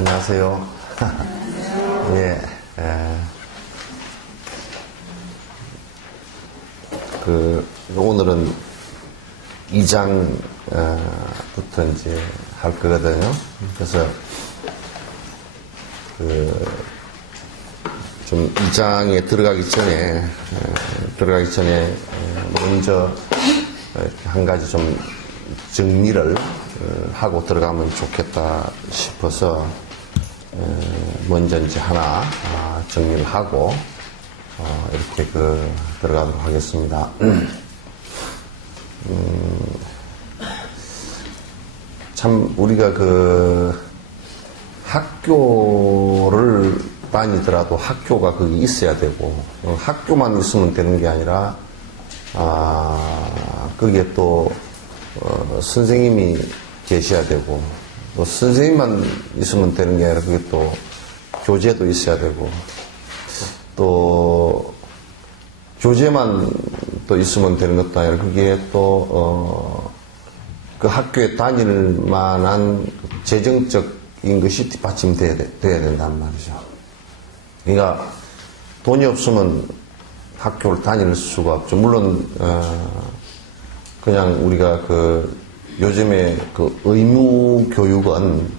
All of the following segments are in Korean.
안녕하세요. 예, 오늘은 2장부터 이제 할 거거든요. 그래서, 좀 2장에 들어가기 전에, 먼저 한 가지 좀 정리를 하고 들어가면 좋겠다 싶어서 먼저 이제 하나 정리를 하고 이렇게 들어가도록 하겠습니다. 참 우리가 학교를 다니더라도 학교가 거기 있어야 되고 학교만 있으면 되는 게 아니라 거기에 또 선생님이 계셔야 되고, 또 선생님만 있으면 되는 게 아니라, 그게 또 교재도 있어야 되고, 또 교재만 또 있으면 되는 것도 아니라, 그게 또, 그 학교에 다닐 만한 재정적인 것이 뒷받침돼야 된단 말이죠. 그러니까 돈이 없으면 학교를 다닐 수가 없죠. 물론, 그냥 우리가 요즘에 의무 교육은,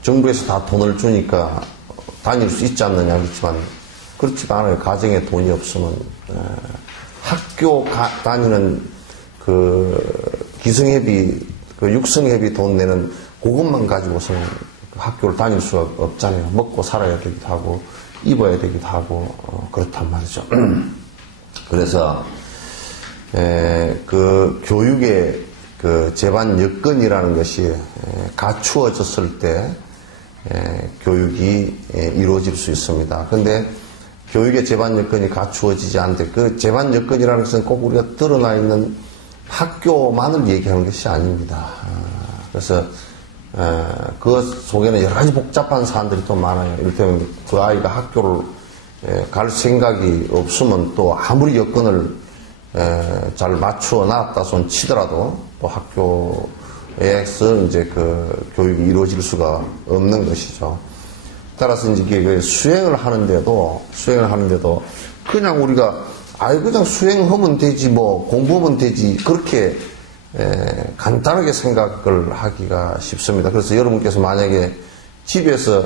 정부에서 다 돈을 주니까 다닐 수 있지 않느냐 그렇지만, 그렇지가 않아요. 가정에 돈이 없으면, 학교 다니는 기성회비, 육성회비 돈 내는 그것만 가지고서는 학교를 다닐 수가 없잖아요. 먹고 살아야 되기도 하고, 입어야 되기도 하고, 그렇단 말이죠. 그래서, 교육의 제반 여건이라는 것이 갖추어졌을 때 교육이 이루어질 수 있습니다. 그런데 교육의 제반 여건이 갖추어지지 않는데 그 제반 여건이라는 것은 꼭 우리가 드러나 있는 학교만을 얘기하는 것이 아닙니다. 그래서 그 속에는 여러 가지 복잡한 사안들이 또 많아요. 이를테면 그 아이가 학교를 갈 생각이 없으면 또 아무리 여건을 잘 맞추어 놨다 손 치더라도 또 학교에서 이제 교육이 이루어질 수가 없는 것이죠. 따라서 이제 수행을 하는데도 그냥 우리가 그냥 수행하면 되지 공부하면 되지 그렇게 간단하게 생각을 하기가 쉽습니다. 그래서 여러분께서 만약에 집에서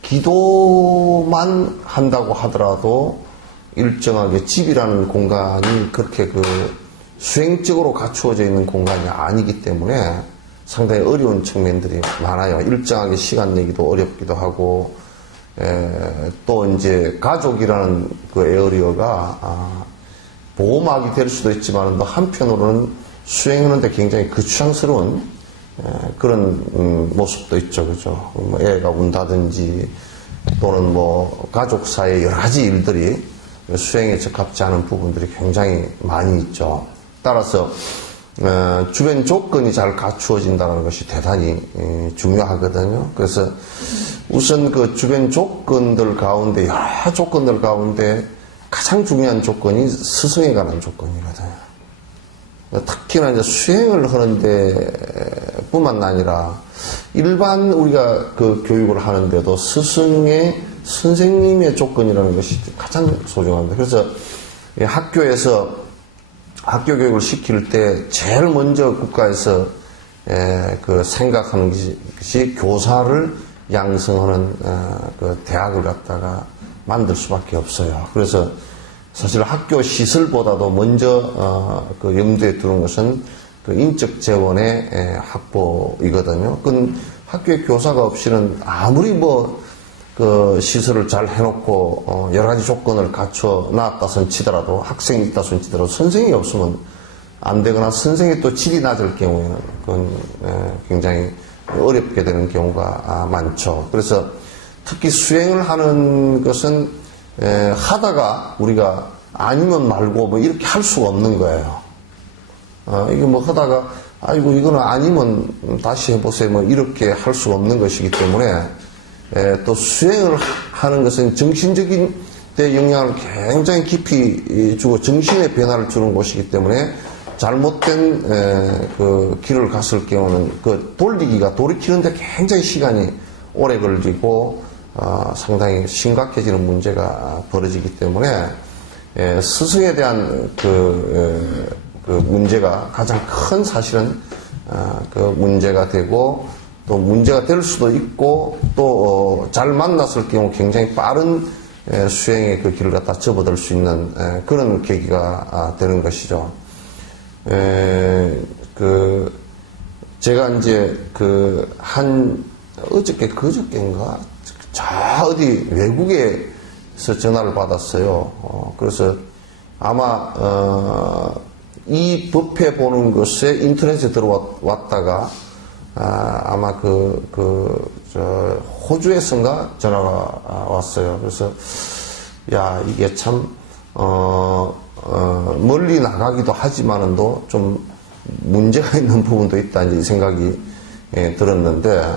기도만 한다고 하더라도 일정하게 집이라는 공간이 그렇게 수행적으로 갖추어져 있는 공간이 아니기 때문에 상당히 어려운 측면들이 많아요. 일정하게 시간 내기도 어렵기도 하고, 또 이제 가족이라는 에어리어가 보호막이 될 수도 있지만 또 한편으로는 수행하는데 굉장히 거추장스러운 그런 모습도 있죠. 그죠? 애가 운다든지 또는 가족 사이의 여러 가지 일들이 수행에 적합지 않은 부분들이 굉장히 많이 있죠. 따라서 주변 조건이 잘 갖추어진다는 것이 대단히 중요하거든요. 그래서 우선 주변 조건들 가운데 여러 조건들 가운데 가장 중요한 조건이 스승에 관한 조건이거든요. 특히나 이제 수행을 하는데 뿐만 아니라 일반 우리가 교육을 하는데도 선생님의 조건이라는 것이 가장 소중합니다. 그래서 학교에서 학교 교육을 시킬 때 제일 먼저 국가에서 생각하는 것이 교사를 양성하는 대학을 갖다가 만들 수밖에 없어요. 그래서 사실 학교 시설보다도 먼저 염두에 두는 것은 인적 재원의 확보이거든요. 그건 학교에 교사가 없이는 아무리 시설을 잘 해놓고 여러 가지 조건을 갖춰 놨다손 치더라도 학생이 있다손 치더라도 선생이 없으면 안 되거나 선생이 또 질이 낮을 경우에는 그건 굉장히 어렵게 되는 경우가 많죠. 그래서 특히 수행을 하는 것은 하다가 우리가 아니면 말고 이렇게 할 수가 없는 거예요. 이게 하다가 이거는 아니면 다시 해보세요 이렇게 할 수가 없는 것이기 때문에 또 수행을 하는 것은 정신적인 데 영향을 굉장히 깊이 주고 정신의 변화를 주는 곳이기 때문에 잘못된 그 길을 갔을 경우는 그 돌이키는데 굉장히 시간이 오래 걸리고 상당히 심각해지는 문제가 벌어지기 때문에 스승에 대한 그 문제가 가장 큰 사실은 그 문제가 되고 또 문제가 될 수도 있고 또 잘 만났을 경우 굉장히 빠른 수행의 그 길을 갖다 접어들 수 있는 그런 계기가 되는 것이죠. 제가 이제 그저께인가 저 어디 외국에서 전화를 받았어요. 그래서 아마 이 법회 보는 것에 인터넷에 들어왔다가 아마 호주에선가 전화가 왔어요. 그래서 야 이게 참 멀리 나가기도 하지만은도 좀 문제가 있는 부분도 있다 이제 이 생각이 들었는데,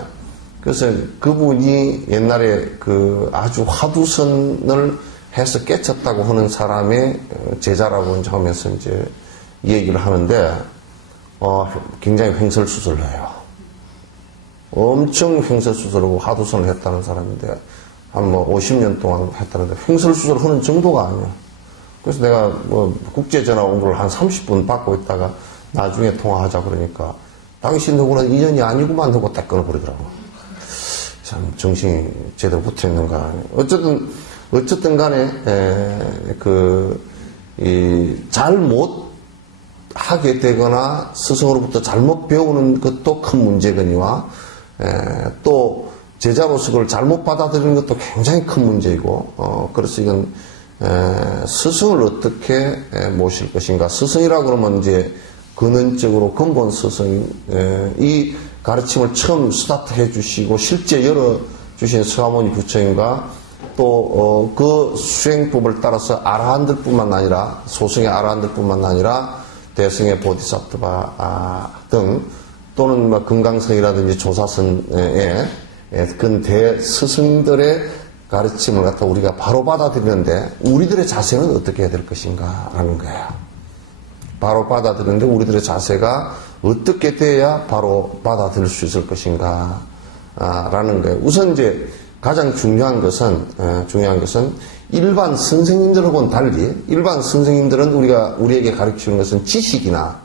그래서 그분이 옛날에 그 아주 화두선을 해서 깨쳤다고 하는 사람의 제자라고 이제 하면서 이제 얘기를 하는데 굉장히 횡설수설을 해요. 엄청 횡설수설하고 화두선을 했다는 사람인데 한 50년 동안 했다는데 횡설수설 하는 정도가 아니야. 그래서 내가 국제전화 온걸 한 30분 받고 있다가 나중에 통화하자 그러니까 당신하고는 인연이 아니구만 하고 딱 끊어버리더라고. 참 정신이 제대로 붙어있는가. 어쨌든 간에 잘못 하게 되거나 스승으로부터 잘못 배우는 것도 큰 문제거니와 또 제자로서 그걸 잘못 받아들이는 것도 굉장히 큰 문제이고 그래서 이건 스승을 어떻게 모실 것인가. 스승이라고 그러면 이제 근원적으로 근본 스승이 이 가르침을 처음 스타트해 주시고 실제 열어주신 서가모니 부처님과 또 그 수행법을 따라서 아라한들 뿐만 아니라 소승의 아라한들 뿐만 아니라 대승의 보디사트바 등 또는 금강성이라든지 조사선의 근대 스승들의 가르침을 갖다 우리가 바로 받아들이는데 우리들의 자세는 어떻게 해야 될 것인가 라는 거예요. 바로 받아들이는데 우리들의 자세가 어떻게 돼야 바로 받아들일 수 있을 것인가 라는 거예요. 우선 이제 가장 중요한 것은 일반 선생님들하고는 달리 일반 선생님들은 우리에게 가르치는 것은 지식이나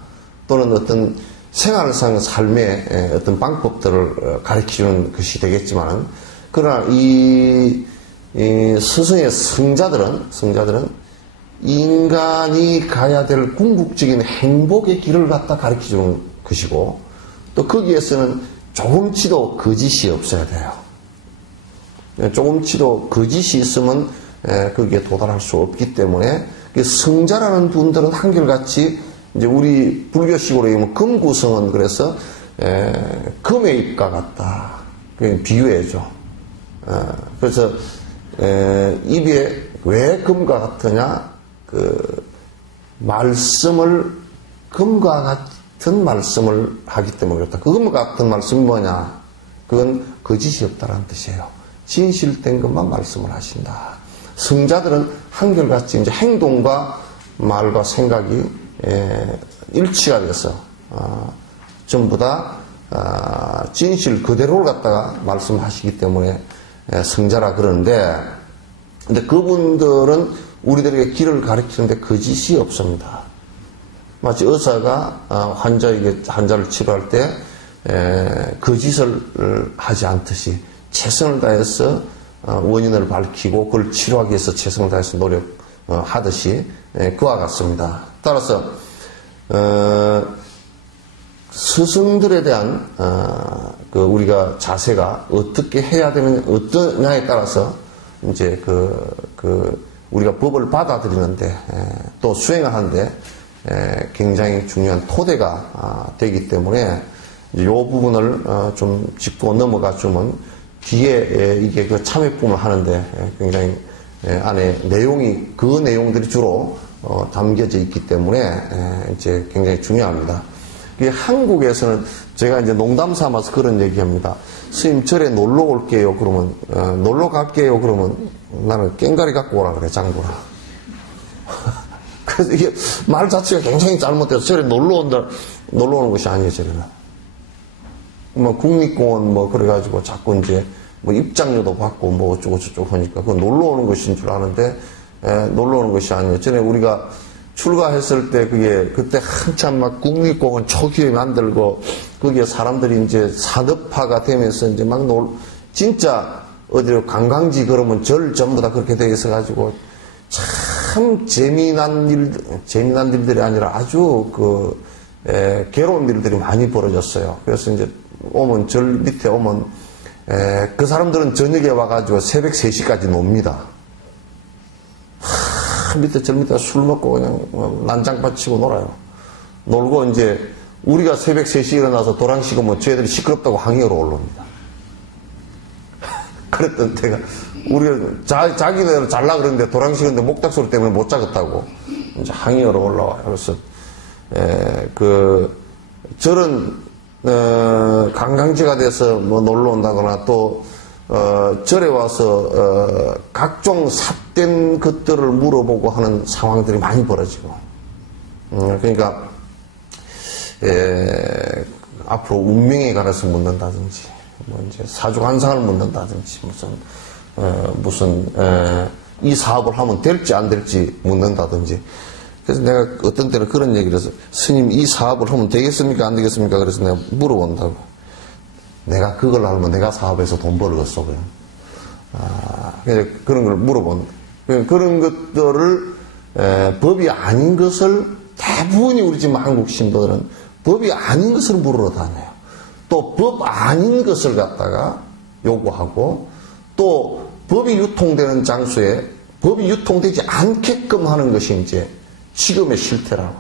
또는 어떤 생활상 삶의 어떤 방법들을 가르치는 것이 되겠지만 그러나 이 스승의 성자들은 인간이 가야 될 궁극적인 행복의 길을 갖다 가르쳐주는 것이고 또 거기에서는 조금치도 거짓이 없어야 돼요. 조금치도 거짓이 있으면 거기에 도달할 수 없기 때문에 성자라는 분들은 한결같이 이제 우리 불교식으로 얘기하면 금구성은 그래서 금의 잎과 같다. 비유해죠. 그래서 입에 왜 금과 같으냐? 금과 같은 말씀을 하기 때문에 그렇다. 금과 같은 말씀이 뭐냐? 그건 거짓이 없다라는 뜻이에요. 진실된 것만 말씀을 하신다. 성자들은 한결같이 이제 행동과 말과 생각이 일치가 돼서 전부 다 진실 그대로를 갖다가 말씀하시기 때문에 성자라 그러는데, 근데 그분들은 우리들에게 길을 가르치는데 거짓이 없습니다. 마치 의사가 환자를 치료할 때 거짓을 하지 않듯이 최선을 다해서 원인을 밝히고 그걸 치료하기 위해서 최선을 다해서 노력하듯이 그와 같습니다. 따라서 스승들에 대한 우리가 자세가 어떻게 해야 되는 어떠냐에 따라서 이제 우리가 법을 받아들이는데 또 수행을 하는데 굉장히 중요한 토대가 되기 때문에 이 부분을 좀 짚고 넘어가 주면 뒤에 이게 그 참회품을 하는데 굉장히 안에 그 내용들이 주로 담겨져 있기 때문에 이제 굉장히 중요합니다. 한국에서는 제가 이제 농담 삼아서 그런 얘기합니다. 스님 절에 놀러 올게요. 그러면 놀러 갈게요. 그러면 나는 깽가리 갖고 오라 그래. 장구라. 그래서 이게 말 자체가 굉장히 잘못돼서 저래 놀러 오는 것이 아니에요, 저래는. 뭐, 국립공원 뭐, 그래가지고 자꾸 이제 뭐 입장료도 받고 뭐 어쩌고저쩌고 하니까 그건 놀러 오는 것인 줄 아는데, 놀러 오는 것이 아니에요. 전에 우리가 출가했을 때 그때 한참 막 국립공원 초기에 만들고, 거기에 사람들이 이제 산업화가 되면서 이제 막 진짜 어디로 관광지 그러면 절 전부 다 그렇게 되어 있어가지고 참 재미난 일들이 아니라 아주 괴로운 일들이 많이 벌어졌어요. 그래서 이제 절 밑에 오면, 그 사람들은 저녁에 와가지고 새벽 3시까지 놉니다. 절 밑에 술 먹고 그냥 난장판 치고 놀아요. 놀고 이제 우리가 새벽 3시에 일어나서 도랑 식으면 저희들이 시끄럽다고 항의하러 올라옵니다. 그랬던 때가, 우리가 자기네들 잘라 그러는데 도랑 식은데 목탁 소리 때문에 못 자겠다고 이제 항의하러 올라와요. 그래서, 절은, 관광지가 돼서 뭐 놀러 온다거나 또, 절에 와서, 각종 삿된 것들을 물어보고 하는 상황들이 많이 벌어지고, 그러니까, 앞으로 운명에 관해서 묻는다든지, 뭐 이제 사주관상을 묻는다든지, 이 사업을 하면 될지 안 될지 묻는다든지. 그래서 내가 어떤 때는 그런 얘기를 해서, 스님 이 사업을 하면 되겠습니까? 안 되겠습니까? 그래서 내가 물어본다고. 내가 그걸 알면 내가 사업에서 돈 벌겠어, 그냥. 그래서 그런 걸 물어본. 그런 것들을, 법이 아닌 것을 대부분이 우리 지금 한국 신도들은 법이 아닌 것을 물으러 다녀요. 또 법 아닌 것을 갖다가 요구하고 또 법이 유통되는 장소에 법이 유통되지 않게끔 하는 것이 이제 지금의 실태라고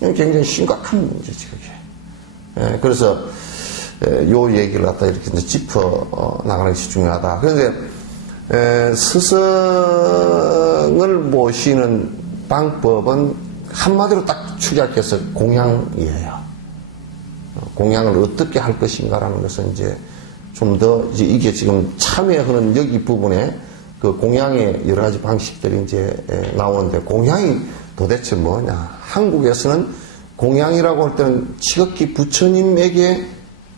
해요. 굉장히 심각한 문제지, 그게. 그래서 요 얘기를 갖다 이렇게 이제 짚어 나가는 것이 중요하다. 그런데 스승을 모시는 방법은 한마디로 딱 축약해서 공양이에요. 공양을 어떻게 할 것인가라는 것은 이제 좀 더 이게 지금 참여하는 여기 부분에 그 공양의 여러 가지 방식들이 이제 나오는데, 공양이 도대체 뭐냐? 한국에서는 공양이라고 할 때는 지극히 부처님에게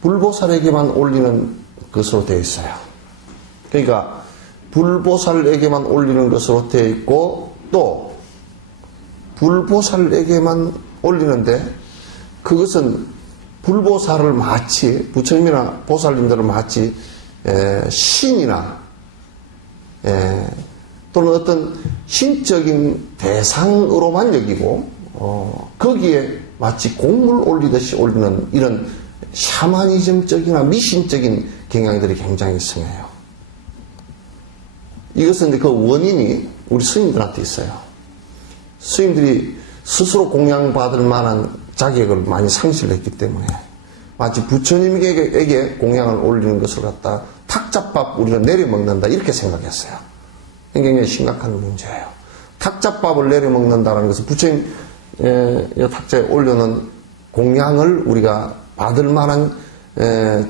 불보살에게만 올리는 것으로 되어 있어요. 그러니까 불보살에게만 올리는 것으로 되어 있고, 또 불보살에게만 올리는데, 그것은 불보살을 마치 부처님이나 보살님들을 마치 신이나 또는 어떤 신적인 대상으로만 여기고 거기에 마치 공물 올리듯이 올리는 이런 샤머니즘적이나 미신적인 경향들이 굉장히 심해요. 이것은 이제 그 원인이 우리 스님들한테 있어요. 스님들이 스스로 공양받을 만한 자격을 많이 상실했기 때문에 마치 부처님에게 공양을 올리는 것을 갖다 탁자밥 우리가 내려먹는다 이렇게 생각했어요. 굉장히 심각한 문제예요. 탁자밥을 내려먹는다는 것은 부처님 탁자에 올려놓은 공양을 우리가 받을 만한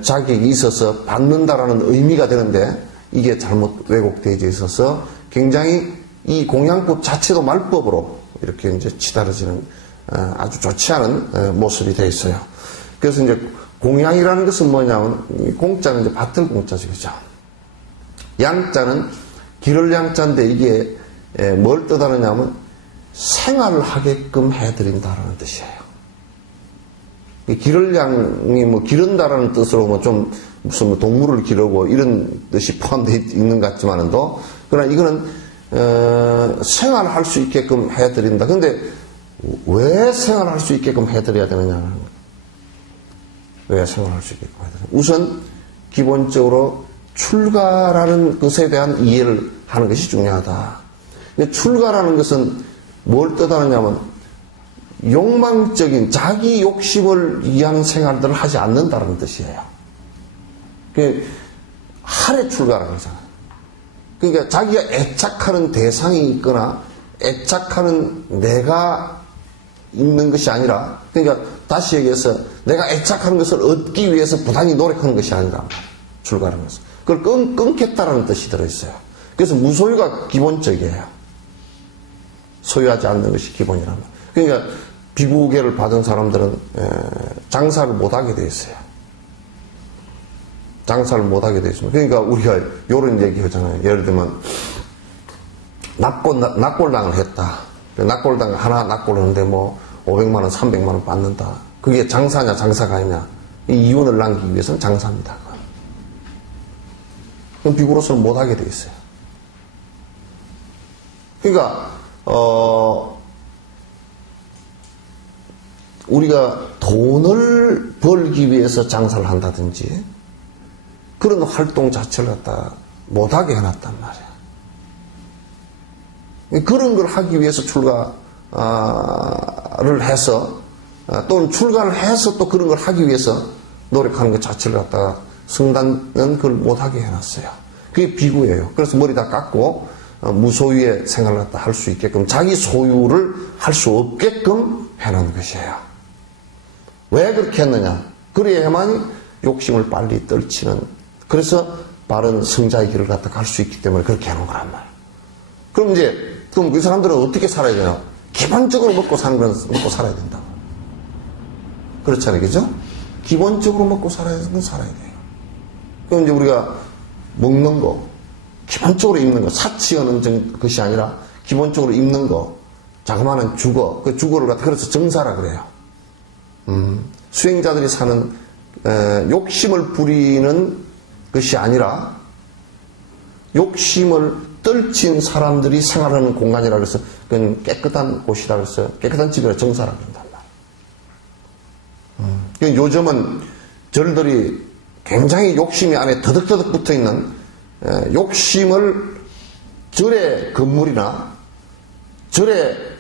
자격이 있어서 받는다라는 의미가 되는데, 이게 잘못 왜곡되어 있어서 굉장히 이 공양법 자체도 말법으로 이렇게 이제 치달아지는 아주 좋지 않은 모습이 되어 있어요. 그래서 이제 공양이라는 것은 뭐냐면, 공자는 이제 밭을 공자죠, 그죠? 양자는 기를 양자인데 이게 뭘 뜻하느냐면 생활을 하게끔 해드린다라는 뜻이에요. 기를 양이 뭐 기른다라는 뜻으로 뭐 좀 무슨 뭐 동물을 기르고 이런 뜻이 포함되어 있는 것 같지만도, 그러나 이거는 생활할 수 있게끔 해드린다. 근데 왜 생활할 수 있게끔 해드려야 되느냐는 거예요. 왜 생활할 수 있게끔 해드려야 되느냐. 우선 기본적으로 출가라는 것에 대한 이해를 하는 것이 중요하다. 출가라는 것은 뭘 뜻하느냐면 욕망적인 자기 욕심을 위한 생활들을 하지 않는다는 뜻이에요. 할애 출가라는 거잖아요. 그러니까 자기가 애착하는 대상이 있거나 애착하는 내가 있는 것이 아니라, 그러니까 다시 얘기해서 내가 애착하는 것을 얻기 위해서 부단히 노력하는 것이 아니라 출가라는 것은 그걸 끊겠다라는 뜻이 들어있어요. 그래서 무소유가 기본적이에요. 소유하지 않는 것이 기본이란 말이에요. 그러니까 비구계를 받은 사람들은 장사를 못하게 돼 있어요. 장사를 못하게 돼 있습니다. 그러니까 우리가 이런 얘기 하잖아요. 예를 들면 납골당을 했다. 납골당 하나 납골하는데 뭐 500만 원, 300만 원 받는다. 그게 장사냐 장사가 아니냐. 이 이윤을 남기기 위해서는 장사입니다. 그럼 비구로서는 못하게 돼 있어요. 그러니까 우리가 돈을 벌기 위해서 장사를 한다든지 그런 활동 자체를 갖다 못하게 해놨단 말이야. 그런 걸 하기 위해서 출가를 해서 또는 출가를 해서 또 그런 걸 하기 위해서 노력하는 것 자체를 갖다가 성단은 그걸 못하게 해놨어요. 그게 비구예요. 그래서 머리 다 깎고 무소유의 생활을 갖다 할 수 있게끔 자기 소유를 할 수 없게끔 해놓은 것이에요. 왜 그렇게 했느냐? 그래야만이 욕심을 빨리 떨치는, 그래서 바른 성자의 길을 갖다 갈 수 있기 때문에 그렇게 해놓은 거란 말이에요. 그럼 그 사람들은 어떻게 살아야 되냐? 기본적으로 먹고 사는 건 먹고 살아야 된다. 그렇잖아요. 그죠? 기본적으로 먹고 살아야 되는 건 살아야 돼요. 그럼 이제 우리가 먹는 거, 기본적으로 입는 거, 사치하는 것이 아니라 기본적으로 입는 거, 자그마한 주거, 그 주거를 갖다 그래서 정사라 그래요. 수행자들이 사는 욕심을 부리는 것이 아니라 욕심을 떨친 사람들이 생활하는 공간이라 그래서 그건 깨끗한 곳이라 그래서 깨끗한 집이라 정사라 그런단 말이에요. 요즘은 절들이 굉장히 욕심이 안에 더덕더덕 붙어있는 욕심을 절의 건물이나 절의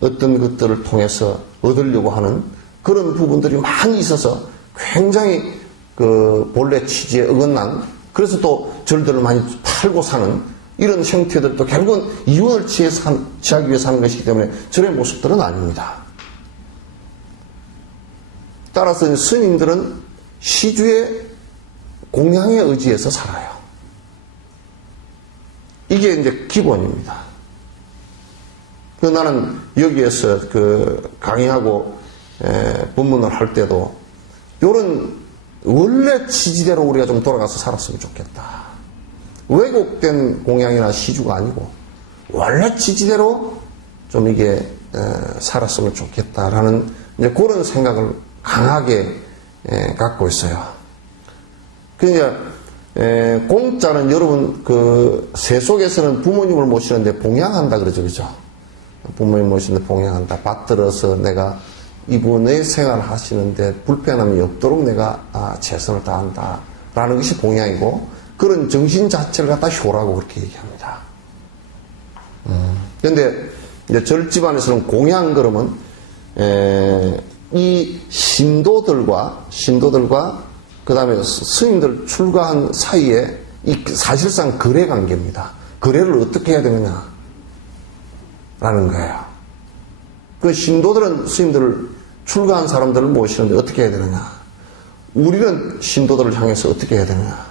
어떤 것들을 통해서 얻으려고 하는 그런 부분들이 많이 있어서 굉장히 그 본래 취지에 어긋난, 그래서 또 절들을 많이 팔고 사는 이런 형태들도 결국은 이윤을 취하기 위해서 하는 것이기 때문에 절의 모습들은 아닙니다. 따라서 스님들은 시주의 공양에 의지해서 살아요. 이게 이제 기본입니다. 나는 여기에서 강의하고 법문을 할 때도 요런 원래 취지대로 우리가 좀 돌아가서 살았으면 좋겠다. 왜곡된 공양이나 시주가 아니고 원래 취지대로 좀 이게 살았으면 좋겠다라는 이제 그런 생각을 강하게 갖고 있어요. 그러니까 공짜는 여러분 그 세속에서는 부모님을 모시는데 봉양한다 그러죠, 그죠? 부모님 모시는데 봉양한다. 받들어서 내가 이분의 생활을 하시는데 불편함이 없도록 내가 최선을 다한다 라는 것이 봉양이고, 그런 정신 자체를 갖다 효라고 그렇게 얘기합니다. 그런데 이제 절집안에서는 공양 그러면 이 신도들과 그 다음에 스님들 출가한 사이에 이 사실상 거래 관계입니다. 거래를 어떻게 해야 되느냐 라는 거예요. 그 신도들은 스님들을 출가한 사람들을 모시는데 어떻게 해야 되느냐, 우리는 신도들을 향해서 어떻게 해야 되느냐,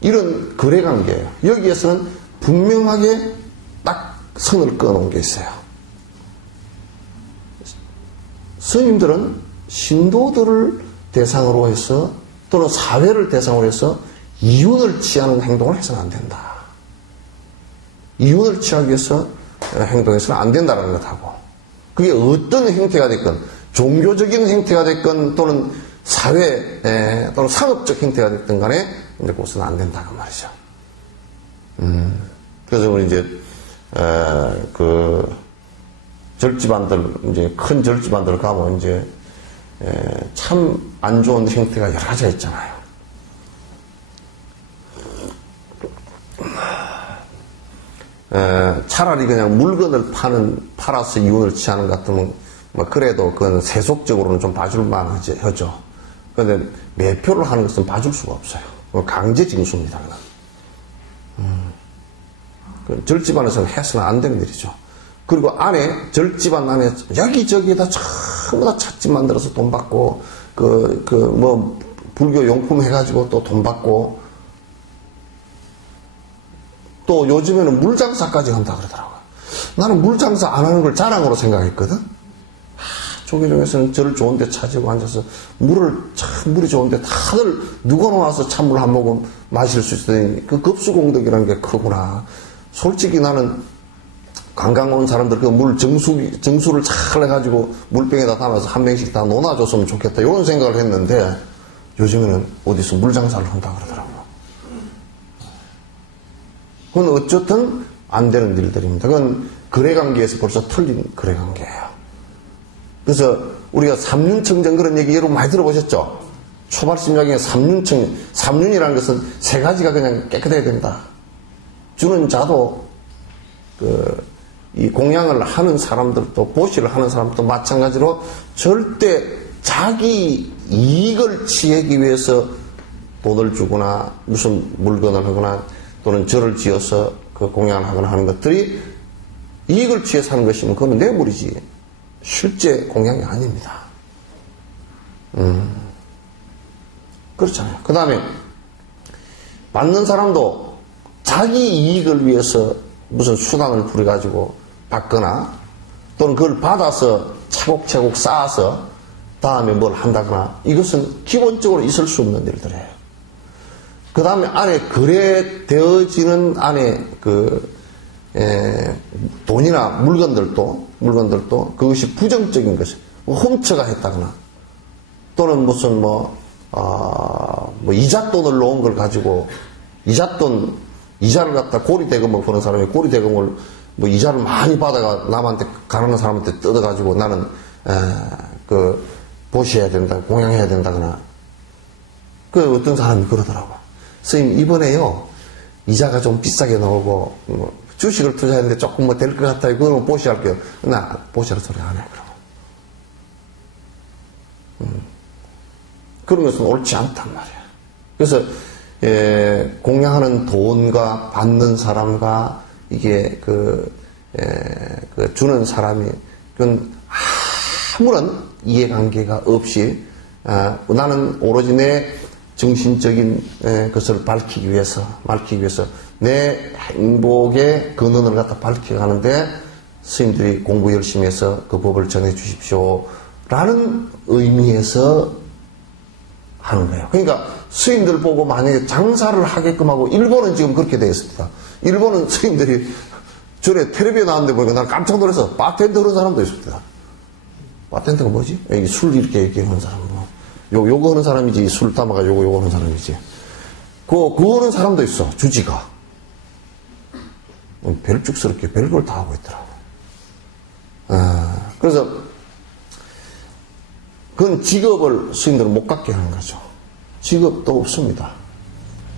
이런 거래 관계예요. 여기에서는 분명하게 딱 선을 그어놓은 게 있어요. 스님들은 신도들을 대상으로 해서 또는 사회를 대상으로 해서 이윤을 취하는 행동을 해서는 안 된다. 이윤을 취하기 위해서 행동해서는 안 된다는 것하고, 그게 어떤 형태가 됐건, 종교적인 형태가 됐건 또는 사회 또는 상업적 형태가 됐든 간에 이제 그것은 안 된다 그 말이죠. 그래서 우리 이제 그 절집안들, 이제 큰 절집안들 가면 이제 참 안 좋은 형태가 여러 가지가 있잖아요. 차라리 그냥 물건을 팔아서 이윤을 취하는 것 같으면 뭐 그래도 그건 세속적으로는 좀 봐줄만 하죠. 그런데 매표를 하는 것은 봐줄 수가 없어요. 강제 징수입니다. 절집안에서는 해서는 안 되는 일이죠. 그리고 안에, 절집안 안에 여기저기에다 전부 다 찻집 만들어서 돈 받고, 뭐, 불교 용품 해가지고 또 돈 받고, 또 요즘에는 물장사까지 한다 그러더라고요. 나는 물 장사 안 하는 걸 자랑으로 생각했거든. 조계종에서는 저를 좋은데 찾고 앉아서 물이 좋은데 다들 누구나 와서 찬물 한 모금 마실 수 있으니 그 급수공덕이라는 게 크구나. 솔직히 나는 관광 온 사람들 그 물 정수를 잘 해가지고 물병에다 담아서 한 병씩 다 놓아줬으면 좋겠다. 이런 생각을 했는데 요즘에는 어디서 물 장사를 한다 그러더라고요. 그건 어쨌든 안 되는 일들입니다. 그건 거래관계에서 벌써 틀린 거래관계예요. 그래서 우리가 삼륜청정 그런 얘기 여러분 많이 들어보셨죠? 초발심장에 삼륜이라는 것은 세 가지가 그냥 깨끗해야 된다. 주는 자도 이 공양을 하는 사람들도 보시를 하는 사람도 마찬가지로 절대 자기 이익을 취하기 위해서 돈을 주거나 무슨 물건을 하거나 또는 절을 지어서 그 공양을 하거나 하는 것들이 이익을 취해서 하는 것이면 그건 뇌물이지 실제 공양이 아닙니다. 그렇잖아요. 그 다음에 받는 사람도 자기 이익을 위해서 무슨 수단을 부려가지고 받거나 또는 그걸 받아서 차곡차곡 쌓아서 다음에 뭘 한다거나 이것은 기본적으로 있을 수 없는 일들이에요. 그 다음에 안에 거래되어지는 안에 돈이나 물건들도 그것이 부정적인 것이 훔쳐가 했다거나 또는 무슨 이잣돈을 놓은 걸 가지고 이자를 갖다 고리대금을 거는 사람이 고리대금을 이자를 많이 받아가 남한테 가난한 사람한테 뜯어가지고 나는 보시해야 된다, 공양해야 된다거나 그 어떤 사람이 그러더라고. 선생님 이번에요 이자가 좀 비싸게 나오고 주식을 투자했는데 조금 될 것 같아요. 그러면 보시할게요. 나 보시할 소리 안 해. 그런 것은 옳지 않단 말이야. 그래서 공양하는 돈과 받는 사람과 이게 주는 사람이 그건 아무런 이해관계가 없이 나는 오로지 내 정신적인 것을 밝히기 위해서 내 행복의 근원을 갖다 밝혀가는데 스님들이 공부 열심히 해서 그 법을 전해 주십시오 라는 의미에서 하는 거예요. 그러니까 스님들 보고 만약에 장사를 하게끔 하고 일본은 지금 그렇게 되어 있습니다. 일본은 스님들이 전에 텔레비에 나왔는데 보니까 난 깜짝 놀라서 바텐더 그런 사람도 있습니다. 바텐더가 뭐지? 술 이렇게 하는 사람 요거 하는 사람이지 술 담아가지고 요거 하는 사람이지 그거 하는 사람도 있어. 주지가 별쭉스럽게 별걸 다 하고 있더라고. 그래서 그건 직업을 스님들은 못 갖게 하는 거죠. 직업도 없습니다.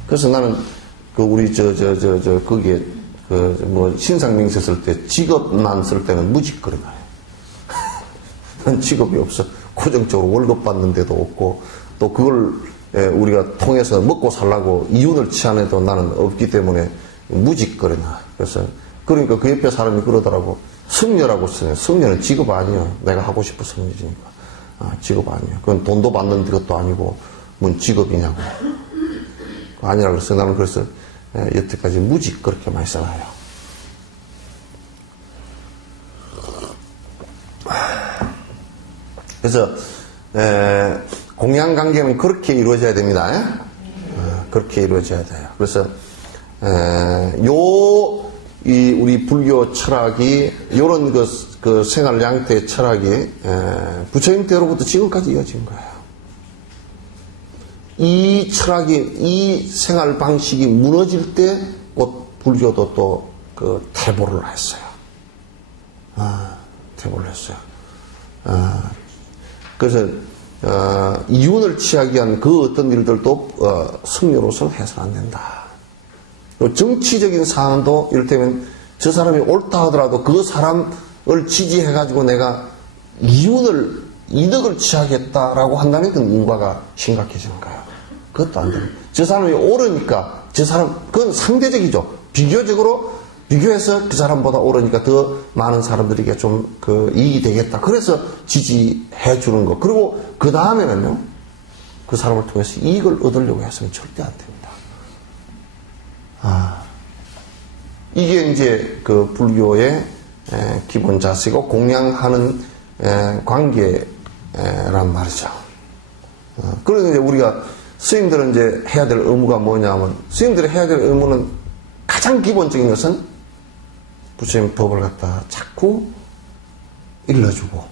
그래서 나는 우리 거기에 신상명세 쓸 때 직업만 쓸 때는 무직거리나요. 난 직업이 없어. 고정적으로 월급 받는 데도 없고 또 그걸 우리가 통해서 먹고 살라고 이윤을 취하는 도 나는 없기 때문에 무직거리나. 그래서 그러니까 그 옆에 사람이 그러더라고. 승려라고 쓰네. 승려는 직업 아니야. 내가 하고 싶어서 승려니까. 직업 아니야. 그건 돈도 받는 것도 아니고 뭔 직업이냐고. 아니라 그래서 나는 그래서 여태까지 무직 그렇게 많이 써놔요. 그래서 공양관계는 그렇게 이루어져야 됩니다. 그렇게 이루어져야 돼요. 그래서 우리 불교 철학이 요런 그 생활 양태의 철학이 부처님 때로부터 지금까지 이어진 거예요. 이 철학이 이 생활 방식이 무너질 때 곧 불교도 또 퇴보를 했어요. 퇴보를 했어요. 그래서 이윤을 취하기 위한 그 어떤 일들도 승려로서는 해서는 안 된다. 정치적인 사안도 이를테면 저 사람이 옳다 하더라도 그 사람을 지지해가지고 내가 이득을 취하겠다라고 한다면 그건 인과가 심각해지는 거예요. 그것도 안 돼요. 저 사람이 옳으니까 그건 상대적이죠. 비교해서 그 사람보다 옳으니까 더 많은 사람들에게 좀 이익이 되겠다. 그래서 지지해 주는 거. 그리고 그 다음에는요, 그 사람을 통해서 이익을 얻으려고 해서는 절대 안 됩니다. 이게 이제 그 불교의 기본 자세고 공양하는 관계란 말이죠. 그래서 이제 우리가 스님들은 이제 해야 될 의무가 뭐냐면, 스님들이 해야 될 의무는 가장 기본적인 것은 부처님 법을 갖다 자꾸 일러주고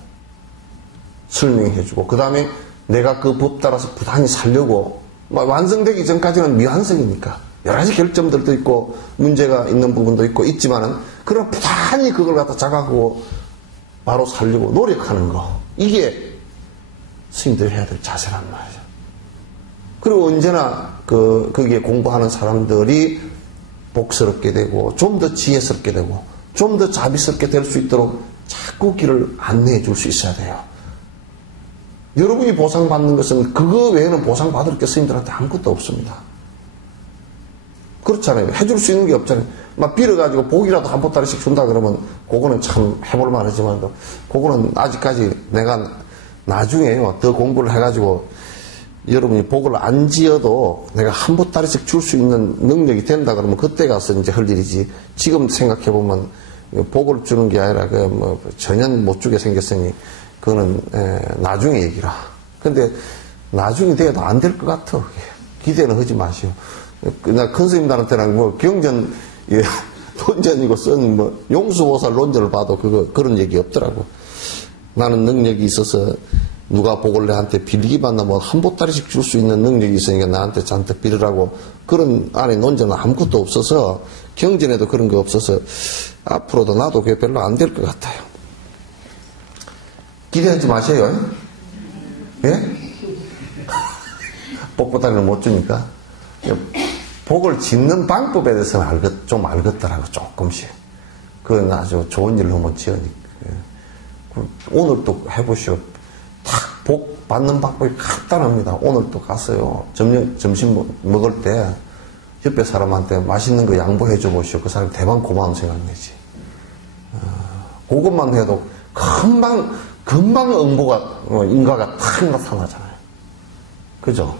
설명해주고, 그 다음에 내가 그 법 따라서 부단히 살려고, 완성되기 전까지는 미완성이니까 여러 가지 결점들도 있고 문제가 있는 부분도 있고 있지만은, 그러나 부단히 그걸 갖다 자각하고 바로 살려고 노력하는 거, 이게 스님들이 해야 될 자세란 말이죠. 그리고 언제나 거기에 공부하는 사람들이 복스럽게 되고 좀 더 지혜스럽게 되고 좀 더 자비스럽게 될 수 있도록 자꾸 길을 안내해 줄 수 있어야 돼요. 여러분이 보상받는 것은 그거 외에는 보상받을 게 스님들한테 아무것도 없습니다. 그렇잖아요. 해줄 수 있는 게 없잖아요. 막 빌어가지고 복이라도 한 보따리씩 준다 그러면 그거는 참 해볼만 하지만, 그거는 아직까지 내가 나중에요, 더 공부를 해가지고 여러분이 복을 안 지어도 내가 한 보따리씩 줄 수 있는 능력이 된다 그러면 그때 가서 이제 할 일이지, 지금 생각해보면 복을 주는 게 아니라 전혀 못 주게 생겼으니 그거는 나중에 얘기라. 근데 나중에 돼도 안 될 것 같아. 기대는 하지 마시오. 나 큰 스님들한테는 경전, 논전이고 쓴 용수보살 논전을 봐도 그런 얘기 없더라고. 나는 능력이 있어서 누가 복을 내한테 빌리기만 하면 한 보따리씩 줄 수 있는 능력이 있으니까 나한테 잔뜩 빌으라고, 그런 안에 논전은 아무것도 없어서, 경전에도 그런 거 없어서 앞으로도 나도 그게 별로 안 될 것 같아요. 기대하지 마세요. 예? 복보따리는 못 주니까. 복을 짓는 방법에 대해서는 좀 알겠더라고, 조금씩. 그건 아주 좋은 일로 한번 지으니까. 오늘 또 해보시오. 딱 복 받는 방법이 간단합니다. 오늘 또 갔어요. 점심 먹을 때 옆에 사람한테 맛있는 거 양보해줘 보시오. 그 사람이 대박 고마운 생각내지. 그것만 해도 금방 인과가 탁 나타나잖아요. 그죠?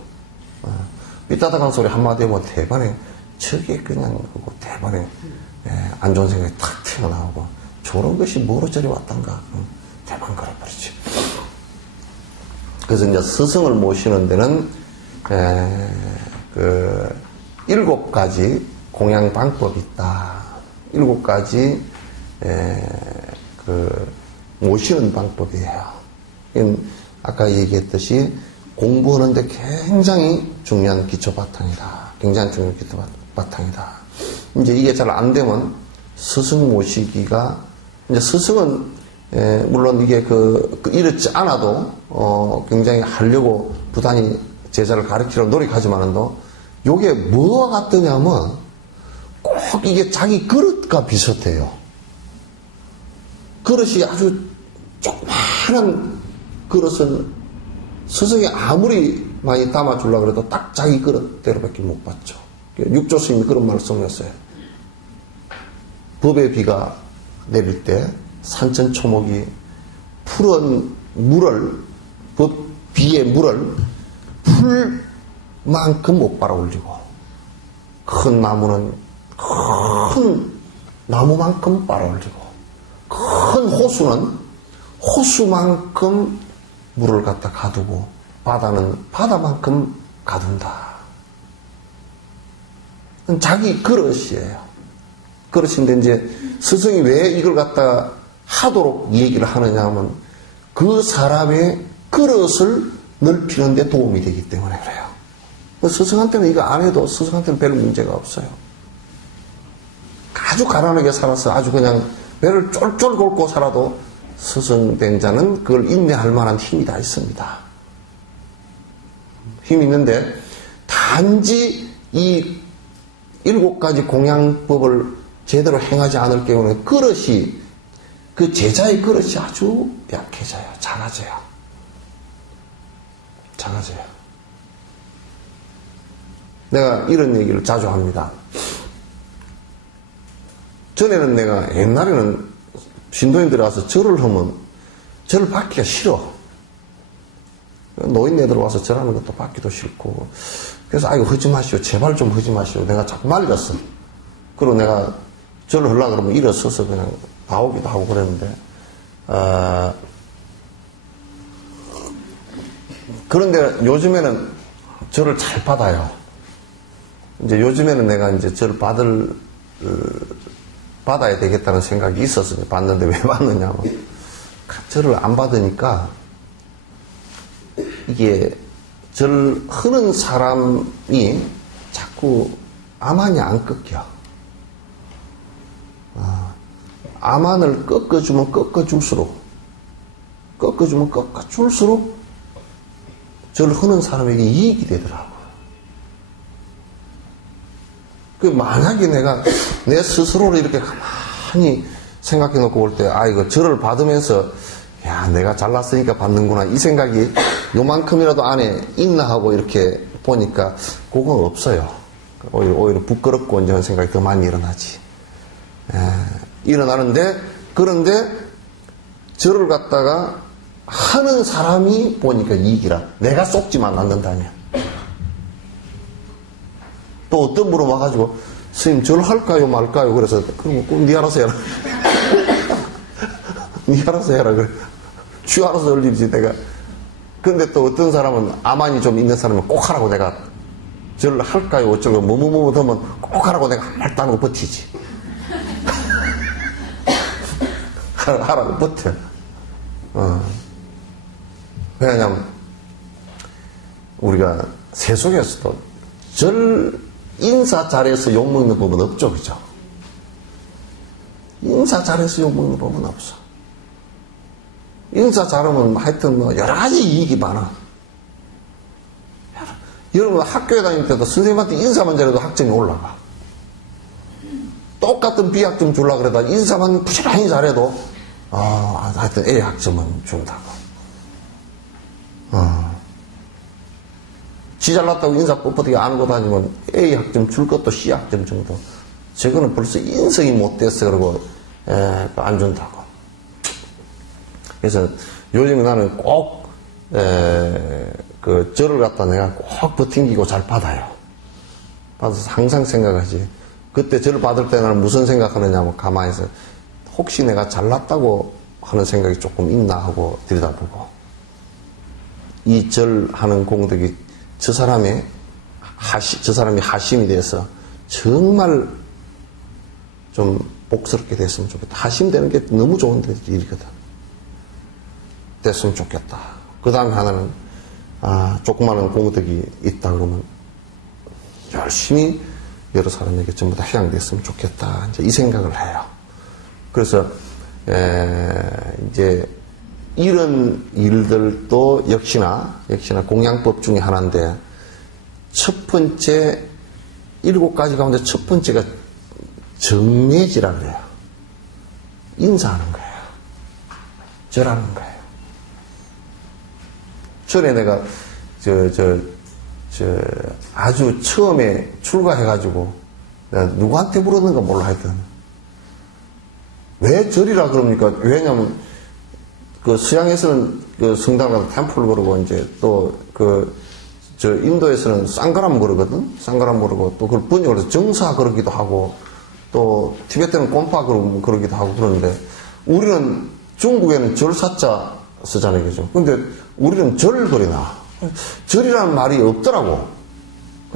삐따닥한 소리 한마디 하면 대반에, 저게 그냥 그거 대반에 안 좋은 생각이 탁 튀어나오고, 저런 것이 뭐로 저리 왔단가? 대반 걸어버리지. 그래서 이제 스승을 모시는 데는 7가지 공양 방법이 있다. 7가지 모시는 방법이에요. 아까 얘기했듯이 공부하는데 굉장히 중요한 기초 바탕이다. 굉장히 중요한 기초 바탕이다. 이제 이게 잘 안 되면 스승 모시기가, 이제 스승은 물론 이게 이렇지 않아도 굉장히 하려고 부단히 제자를 가르치려고 노력하지만도, 요게 뭐와 같더냐면 꼭 이게 자기 그릇과 비슷해요. 그릇이 아주 조그마한 그릇은 스승이 아무리 많이 담아주려고 해도 딱 자기 그릇대로밖에 못 받죠. 육조 스님이 그런 말씀을 했어요. 법의 비가 내릴 때 산천초목이 푸른 물을, 법 비의 물을 풀만큼 못 빨아 올리고, 큰 나무는 큰 나무만큼 빨아 올리고, 큰 호수는 호수만큼 물을 갖다 가두고, 바다는 바다만큼 가둔다. 자기 그릇이에요. 그릇인데, 이제 스승이 왜 이걸 갖다 하도록 얘기를 하느냐 하면, 그 사람의 그릇을 넓히는 데 도움이 되기 때문에 그래요. 스승한테는 이거 안 해도 스승한테는 별 문제가 없어요. 아주 가난하게 살아서 아주 그냥 배를 쫄쫄 곪고 살아도 스승 된 자는 그걸 인내할 만한 힘이 다 있습니다. 힘이 있는데, 단지 이 7가지 공양법을 제대로 행하지 않을 경우는 그릇이, 그 제자의 그릇이 아주 약해져요. 작아져요. 내가 이런 얘기를 자주 합니다. 전에는 내가 옛날에는 신도인들이 와서 절을 하면 절을 받기가 싫어. 노인네들 와서 절하는 것도 받기도 싫고, 그래서 이거 하지 마시오. 제발 좀 하지 마시오. 내가 자꾸 말렸어. 그리고 내가 절을 하려고 그러면 일어서서 그냥 나오기도 하고 그랬는데, 그런데 요즘에는 절을 잘 받아요. 이제 요즘에는 내가 이제 절을 받아야 되겠다는 생각이 있었어요. 받는데 왜 받느냐면, 절을 안 받으니까, 이게 절 흐는 사람이 자꾸 암환이 안 꺾여. 암환을 꺾어주면 꺾어줄수록 저를 흐는 사람에게 이익이 되더라고요. 만약에 내가 내 스스로를 이렇게 가만히 생각해 놓고 볼 때, 이거 절을 받으면서, 야, 내가 잘났으니까 받는구나. 이 생각이 요만큼이라도 안에 있나 하고 이렇게 보니까, 그건 없어요. 오히려 부끄럽고 이런 생각이 더 많이 일어나지. 일어나는데, 그런데, 절을 갖다가 하는 사람이 보니까 이익이라. 내가 쏙지만 않는다면. 또 어떤 분은 와가지고, 스님, 절 할까요, 말까요? 그래서, 그럼 꼭 니 알아서 해라. 니 알아서 해라. 그래. 쥐 알아서 올리지, 내가. 근데 또 어떤 사람은, 암환이 좀 있는 사람은 꼭 하라고 내가, 절 할까요? 어쩌고, 뭐뭐뭐 하면 꼭 하라고 내가 말도 안 하고 버티지. 하라고 버텨. 왜냐면, 우리가 세속에서도 인사 잘해서 욕먹는 법은 없죠, 그죠? 인사 잘해서 욕먹는 법은 없어. 인사 잘하면 하여튼 여러 가지 이익이 많아. 여러분 학교에 다닐 때도 선생님한테 인사만 잘해도 학점이 올라가. 똑같은 B학점 주려고 그래도 인사만 부지런히 잘해도 하여튼 A 학점은 준다고. 지 잘났다고 인사 뻣뻣하게 안 하고 다니면 A 학점 줄 것도 C 학점 정도. 저거는 벌써 인성이 못 돼서 그러고 안 준다고. 그래서 요즘에 나는 꼭 절을 갖다 내가 꼭 버팅기고 잘 받아요. 받아서 항상 생각하지. 그때 절을 받을 때 나는 무슨 생각하느냐면 가만히 있어. 혹시 내가 잘났다고 하는 생각이 조금 있나 하고 들여다보고, 이 절하는 공덕이 저 사람이 하심이 돼서 정말 좀 복스럽게 됐으면 좋겠다. 하심되는 게 너무 좋은 일이거든. 됐으면 좋겠다. 그 다음에 하나는, 조그마한 공덕이 있다 그러면 열심히 여러 사람에게 전부 다 회양됐으면 좋겠다. 이제 이 생각을 해요. 그래서, 이제, 이런 일들도 역시나 공양법 중에 하나인데, 첫 번째, 7가지 가운데 첫 번째가 정례지라 그래요. 인사하는 거예요. 절하는 거예요. 전에 내가, 아주 처음에 출가해가지고, 내가 누구한테 물었는가 몰라 하여튼. 왜 절이라 그럽니까? 왜냐면, 서양에서는 성당 가서 템플 그러고, 이제 또, 인도에서는 쌍가람 그러거든? 쌍가람 그러고, 또 그걸 번역을 해서 정사 그러기도 하고, 또, 티베트는 곰파 그러기도 하고 그러는데, 우리는 중국에는 절사자 쓰잖아요, 그죠? 근데 우리는 절 그리나. 절이라는 말이 없더라고.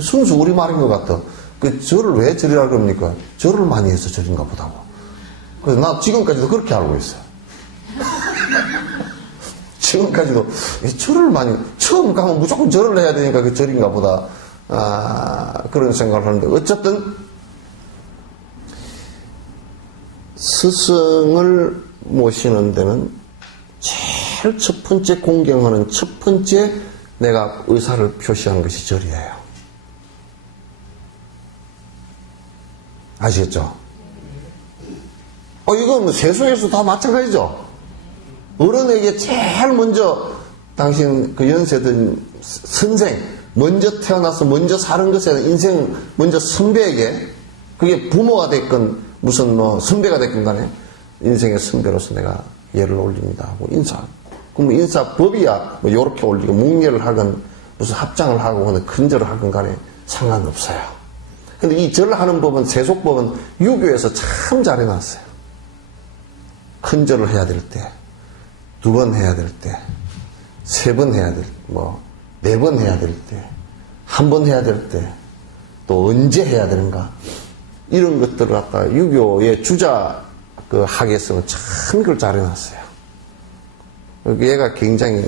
순수 우리 말인 것 같아. 절을 왜 절이라 그럽니까? 절을 많이 해서 절인가 보다고. 그래서 나 지금까지도 그렇게 알고 있어요. 지금까지도 절을 많이, 처음 가면 무조건 절을 해야 되니까 그 절인가 보다. 그런 생각을 하는데, 어쨌든, 스승을 모시는 데는 제일 첫 번째 공경하는 첫 번째 내가 의사를 표시하는 것이 절이에요. 아시겠죠? 이건 세속에서 다 마찬가지죠? 어른에게 제일 먼저 당신 연세든 선생, 먼저 태어나서 먼저 사는 것에 인생 먼저 선배에게, 그게 부모가 됐건 무슨 선배가 됐건 간에 인생의 선배로서 내가 예를 올립니다 하고 인사. 그럼 인사법이야 요렇게 올리고 묵례를 하건 무슨 합장을 하고 근데 큰절을 하건 간에 상관없어요. 근데 이 절하는 법은 세속법은 유교에서 참 잘 해놨어요. 큰 절을 해야 될 때, 2번 해야 될 때, 3번 해야 될 때, 4번 해야 될 때, 1번 해야 될 때, 또 언제 해야 되는가. 이런 것들을 갖다가 유교의 주자 그 학에서는 참 이걸 잘 해놨어요. 얘가 굉장히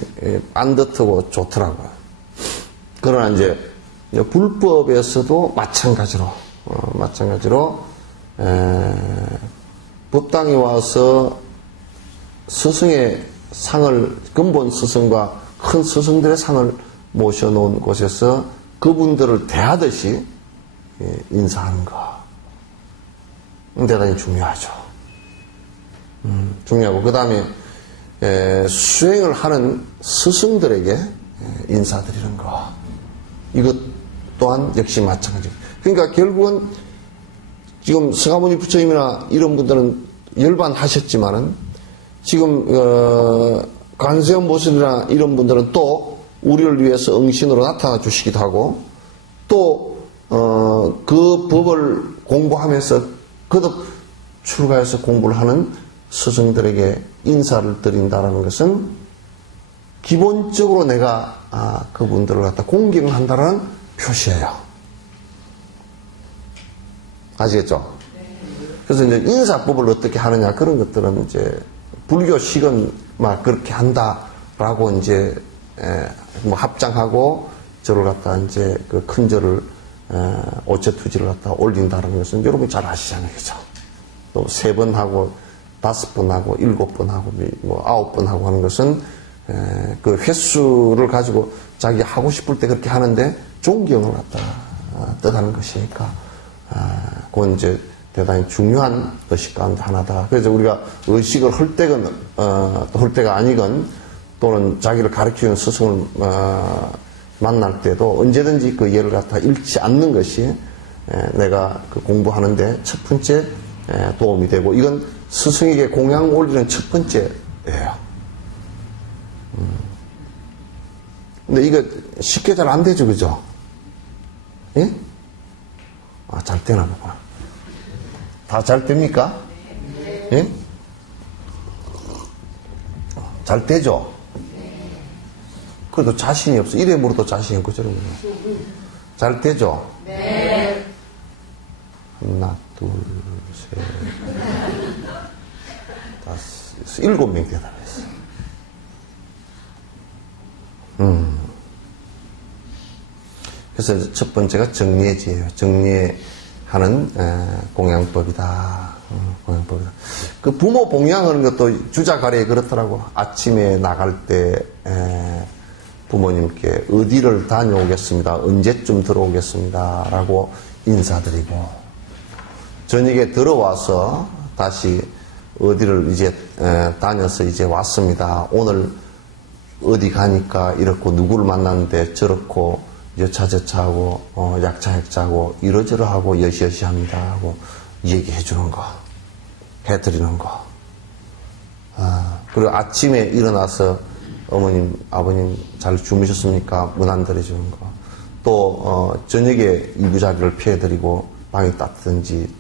반듯하고 좋더라고요. 그러나 이제 불법에서도 마찬가지로 법당에 와서 스승의 상을, 근본 스승과 큰 스승들의 상을 모셔놓은 곳에서 그분들을 대하듯이 인사하는 거. 대단히 중요하죠. 중요하고, 그 다음에 수행을 하는 스승들에게 인사드리는 거. 이것 또한 역시 마찬가지입니다. 그러니까 결국은 지금 서가모니 부처님이나 이런 분들은 열반하셨지만은 지금 관세음 보살이나 이런 분들은 또 우리를 위해서 응신으로 나타나 주시기도 하고 또 그 법을 공부하면서 거듭 출가해서 공부를 하는 스승들에게 인사를 드린다는 것은 기본적으로 내가 그분들을 갖다 공경을 한다는 표시예요. 아시겠죠? 그래서 이제 인사법을 어떻게 하느냐 그런 것들은 이제 불교식은 막 그렇게 한다라고 이제 뭐 합장하고 저를 갖다 이제 그 큰 절을 오체투지를 갖다 올린다는 것은 여러분 잘 아시잖아요, 그죠? 또 3번 하고 5번 하고 7번 하고 뭐 9번 하고 하는 것은 그 횟수를 가지고 자기 하고 싶을 때 그렇게 하는데 존경을 갖다 뜻하는 것이니까 그건 이제 대단히 중요한 의식 가운데 하나다. 그래서 우리가 의식을 할 때건 또 할 때가 아니건 또는 자기를 가르치는 스승을 만날 때도 언제든지 그 예를 갖다 잃지 않는 것이 내가 그 공부하는데 첫 번째 도움이 되고 이건 스승에게 공양 올리는 첫 번째예요. 근데 이거 쉽게 잘 안 되죠, 그죠? 예? 잘 되나 보구나. 다 잘 됩니까? 예? 잘 되죠? 그래도 자신이 없어. 이래 물어도 자신이 없고 저런 거는. 잘 되죠? 네. 하나, 둘, 셋, 5, 7명 대답했어. 그래서 첫 번째가 정례지예요. 정례하는 공양법이다. 공양법이다. 그 부모 봉양하는 것도 주자가래에 그렇더라고. 아침에 나갈 때 부모님께 어디를 다녀오겠습니다. 언제쯤 들어오겠습니다. 라고 인사드리고 저녁에 들어와서 다시 어디를 이제 다녀서 이제 왔습니다. 오늘 어디 가니까 이렇고 누구를 만났는데 저렇고 여차저차하고 약차약차하고 이러저러하고 여시여시합니다 하고 얘기해 주는 거 해드리는 거 그리고 아침에 일어나서 어머님 아버님 잘 주무셨습니까? 문 안 들어주는 거 또 저녁에 이부자리를 피해드리고 방이 따뜻한지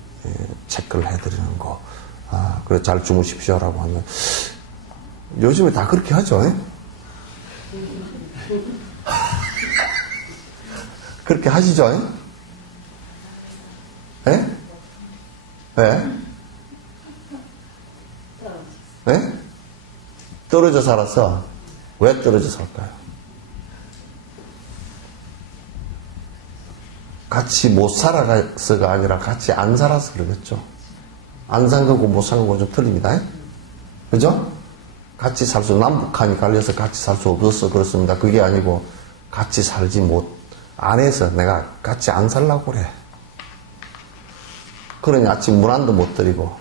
체크를 해드리는 거 그래 잘 주무십시오라고 하면 요즘에 다 그렇게 하죠. 그렇게 하시죠? 예? 왜? 예? 떨어져 살았어. 왜 떨어져 살까요? 같이 못 살아서가 아니라 같이 안 살아서 그러겠죠. 안 산 거고 못 산 거고 좀 틀립니다. 그죠? 같이 살 수, 남북한이 갈려서 같이 살 수 없어서 그렇습니다. 그게 아니고 같이 살지 안 해서 내가 같이 안 살라고 그래. 그러니 아침 문안도 못 드리고,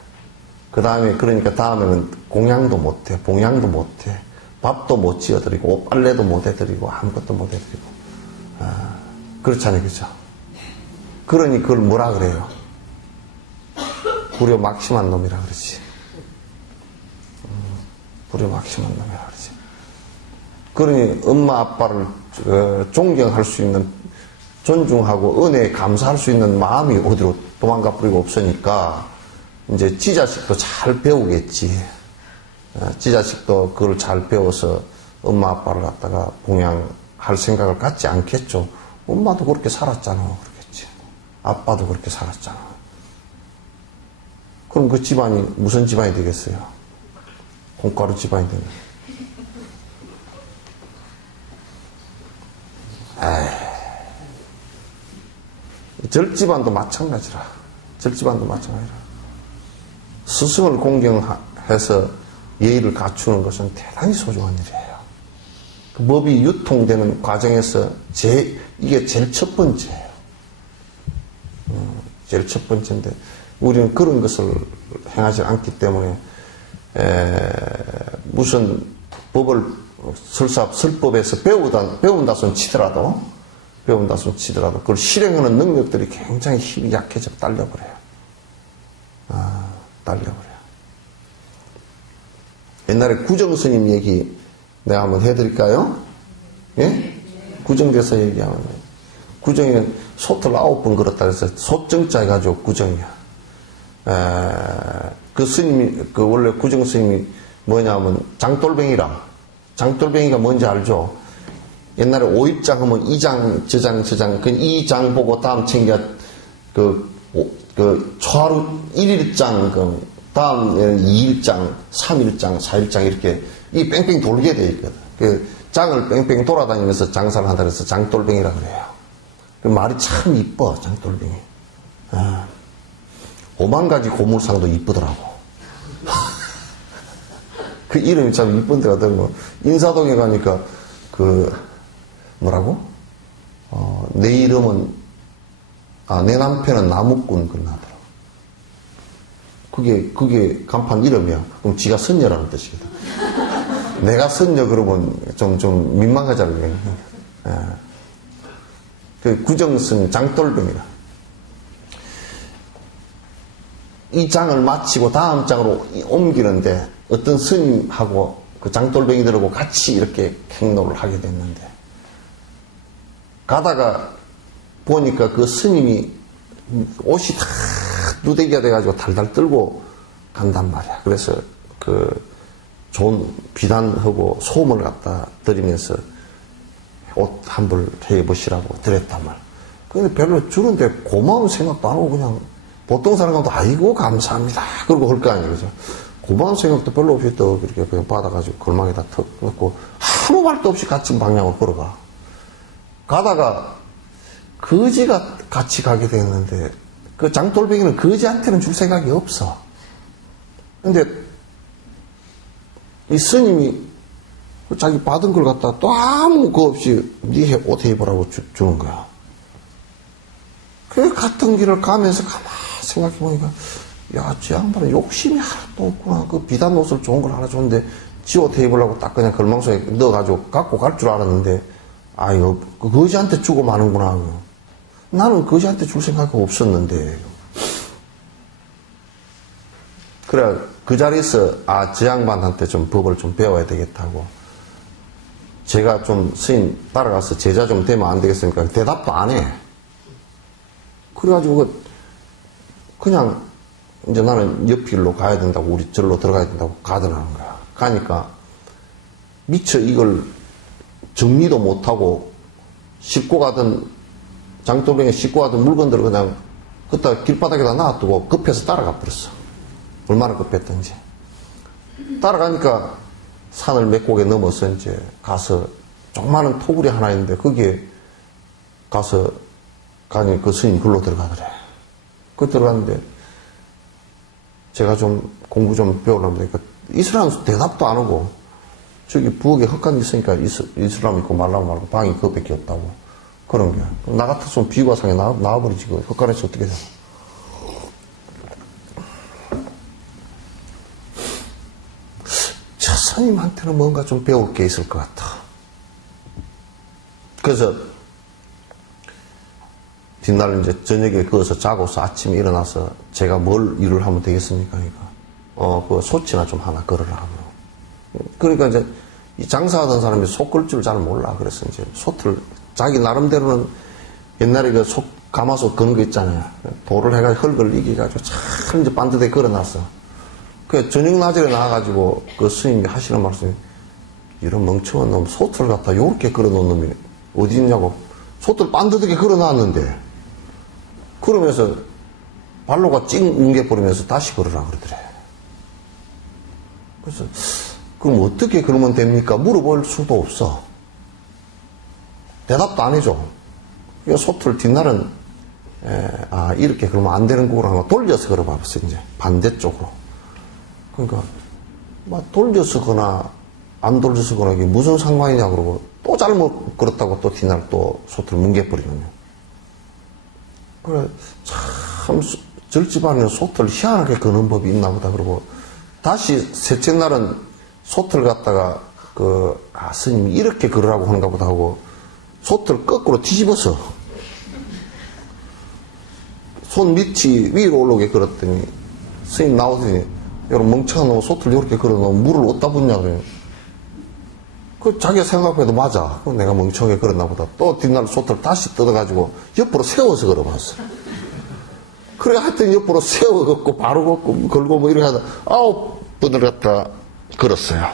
그 다음에, 그러니까 다음에는 공양도 못 해, 봉양도 못 해, 밥도 못 지어드리고, 옷 빨래도 못 해드리고, 아무것도 못 해드리고. 그렇잖아요, 그죠? 그러니 그걸 뭐라 그래요? 불효 막심한 놈이라 그러지. 불효 막심한 놈이라 그러지. 그러니 엄마 아빠를 존경할 수 있는, 존중하고 은혜에 감사할 수 있는 마음이 어디로 도망가 버리고 없으니까 이제 지 자식도 잘 배우겠지. 지 자식도 그걸 잘 배워서 엄마 아빠를 갖다가 봉양할 생각을 갖지 않겠죠. 엄마도 그렇게 살았잖아. 그러겠지. 아빠도 그렇게 살았잖아. 그럼 그 집안이 무슨 집안이 되겠어요? 콩가루 집안이 되는. 절집안도 마찬가지라. 절집안도 마찬가지라. 스승을 공경해서 예의를 갖추는 것은 대단히 소중한 일이에요. 그 법이 유통되는 과정에서 이게 제일 첫 번째예요. 제일 첫 번째인데 우리는 그런 것을 행하지 않기 때문에 무슨 법을 설사 설법에서 배운다 손 치더라도 그걸 실행하는 능력들이 굉장히 힘이 약해져 딸려버려요. 딸려버려요. 옛날에 구정스님 얘기 내가 한번 해드릴까요? 예? 구정돼서 얘기하면 구정에 솥을 9번 걸었다 그래서 솥정자 해가지고 구정이야. 그 스님이 원래 구정 스님이 뭐냐면 장돌뱅이가 뭔지 알죠? 옛날에 5입장 하면 2장, 저장, 그 2장 보고 다음 챙겨, 초하루 1일장, 다음에는 2일장, 3일장, 4일장 이렇게, 이 뺑뺑 돌게 돼 있거든. 그 장을 뺑뺑 돌아다니면서 장사를 한다 그래서 장돌뱅이라 그래요. 그 말이 참 이뻐, 장돌뱅이. 5만 가지 고물상도 이쁘더라고. 그 이름이 참 이쁜 데가 더라고. 인사동에 가니까, 뭐라고? 내 이름은, 내 남편은 나무꾼 끝나더라고. 그게 간판 이름이야. 그럼 지가 선녀라는 뜻이거든. 내가 선녀 그러면 좀 민망하잖아요. 그 구정스님 장돌뱅이라. 이 장을 마치고 다음 장으로 옮기는데 어떤 스님하고 그 장돌뱅이들하고 같이 이렇게 행로를 하게 됐는데 가다가 보니까 그 스님이 옷이 다 누대기가 돼가지고 달달 떨고 간단 말이야. 그래서 좋은 비단하고 소음을 갖다 드리면서 옷 한 벌 해보시라고 드렸단 말이야. 근데 별로 주는데 고마운 생각도 안 하고 그냥 보통 사람도 아이고 감사합니다 그러고 할 거 아니에요. 그죠? 고마운 생각도 별로 없이 또 이렇게 그냥 받아가지고 걸망에다 턱 넣고 아무 말도 없이 같이 방향으로 걸어가. 가다가 거지가 같이 가게 됐는데 그 장돌뱅이는 거지한테는 줄 생각이 없어. 근데 이 스님이 자기 받은 걸 갖다 또 아무 거 없이 네 옷 입으라고 주는 거야. 그 같은 길을 가면서 가만히 생각해보니까 야, 저 양반은 욕심이 하나도 없구나. 그 비단 옷을 좋은 걸 하나 줬는데 지 옷 입으려고 딱 그냥 걸망소에 넣어가지고 갖고 갈 줄 알았는데 아유, 그 거지한테 주고 마는구나. 나는 거지한테 줄 생각이 없었는데. 그래, 그 자리에서, 저 양반한테 좀 법을 좀 배워야 되겠다고. 제가 좀 스님 따라가서 제자 좀 되면 안 되겠습니까? 대답도 안 해. 그래가지고, 그냥, 이제 나는 옆길로 가야 된다고, 우리 절로 들어가야 된다고 가더라는 거야. 가니까, 미처 이걸 정리도 못하고, 싣고 가던, 장돌뱅이에 싣고 가던 물건들을 그냥, 그따 길바닥에다 놔두고 급해서 따라가 버렸어. 얼마나 급했던지. 따라가니까 산을 몇 곡에 넘어서 이제 가서 조그마한 토구리 하나 있는데 거기에 가서 가니 그 스님 글로 들어가더래. 그 들어갔는데 제가 좀 공부 좀 배우려고 하니까 이슬람 대답도 안 하고 저기 부엌에 헛간이 있으니까 이슬람 있고 말라고 말고 방이 그것밖에 없다고 그런 거야. 나 같았으면 비과상에 나와버리지. 그 헛간에서 어떻게 돼. 스님한테는 뭔가 좀 배울 게 있을 것 같아. 그래서 뒷날 이제 저녁에 그어서 자고서 아침에 일어나서 제가 뭘 일을 하면 되겠습니까? 그러니까 그 소치나 좀 하나 걸으라. 그러니까 이제 이 장사하던 사람이 소 끌 줄 잘 몰라. 그래서 이제 솥을 자기 나름대로는 옛날에 그 소 가마솥 그런 거 있잖아요. 돌을 해가지고 흙을 이겨가지고 참 이제 반듯하게 걸어놨어. 그 저녁 낮에 나와가지고 그 스님이 하시는 말씀이 이런 멍청한 놈 소틀 갖다 요렇게 걸어놓은 놈이 어디 있냐고 소틀 반듯하게 걸어놨는데 그러면서 발로가 찡 뭉개버리면서 다시 걸으라 그러더래. 그래서 그럼 어떻게 그러면 됩니까? 물어볼 수도 없어. 대답도 안 해줘. 그러니까 소틀 뒷날은 이렇게 그러면 안 되는 거구나 하고 돌려서 걸어봤어. 이제 반대쪽으로. 그러니까 막 돌려서거나 안 돌려서거나 이게 무슨 상관이냐 그러고 또 잘못 걸었다고 또 뒷날 또 소틀 뭉개버리거든요. 그래 참 절집안에는 소틀 희한하게 거는 법이 있나 보다 그러고 다시 셋째 날은 소틀 갖다가 스님이 이렇게 걸으라고 하는가 보다 하고 소틀 거꾸로 뒤집어서 손 밑이 위로 올라오게 걸었더니 스님 나오더니 여러분 멍청한 놈 소틀 이렇게 걸어놓으면 물을 어디다 붓냐 그래요. 그 자기가 생각해도 맞아. 내가 멍청하게 걸었나 보다. 또 뒷날 소틀 다시 뜯어가지고 옆으로 세워서 걸어봤어. 그래 하여튼 옆으로 세워 걷고 바로 걷고 걸고 뭐 이렇게 하다 9번을 갖다 걸었어요.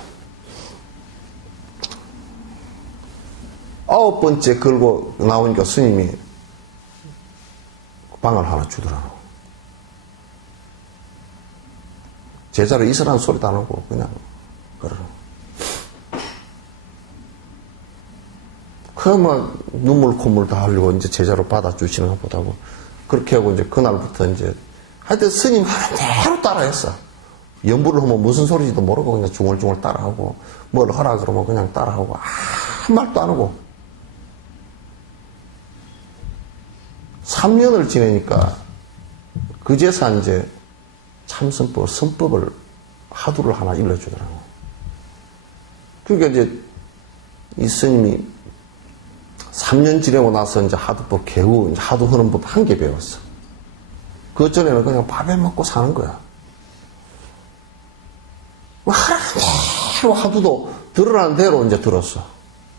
9번째 걸고 나오니까 스님이 방을 하나 주더라고. 제자로 있으라는 소리도 안 하고 그냥 걸어라. 그만 눈물 콧물 다 흘리고 이제 제자로 받아주시는가 보다고 그렇게 하고 이제 그날부터 이제 하여튼 스님 하는 대로 따라했어. 연부를 하면 무슨 소리인지도 모르고 그냥 중얼중얼 따라하고 뭘 하라 그러면 그냥 따라하고 아무 말도 안 하고 3년을 지내니까 그제서 이제 참선법, 선법을 하두를 하나 일러주더라고. 그러니까 이제 이 스님이 3년 지내고 나서 이제 하두법 개우, 이제 하두 하는 법 한 개 배웠어. 그 전에는 그냥 밥에 먹고 사는 거야. 하루 하두도 들으라는 대로 이제 들었어.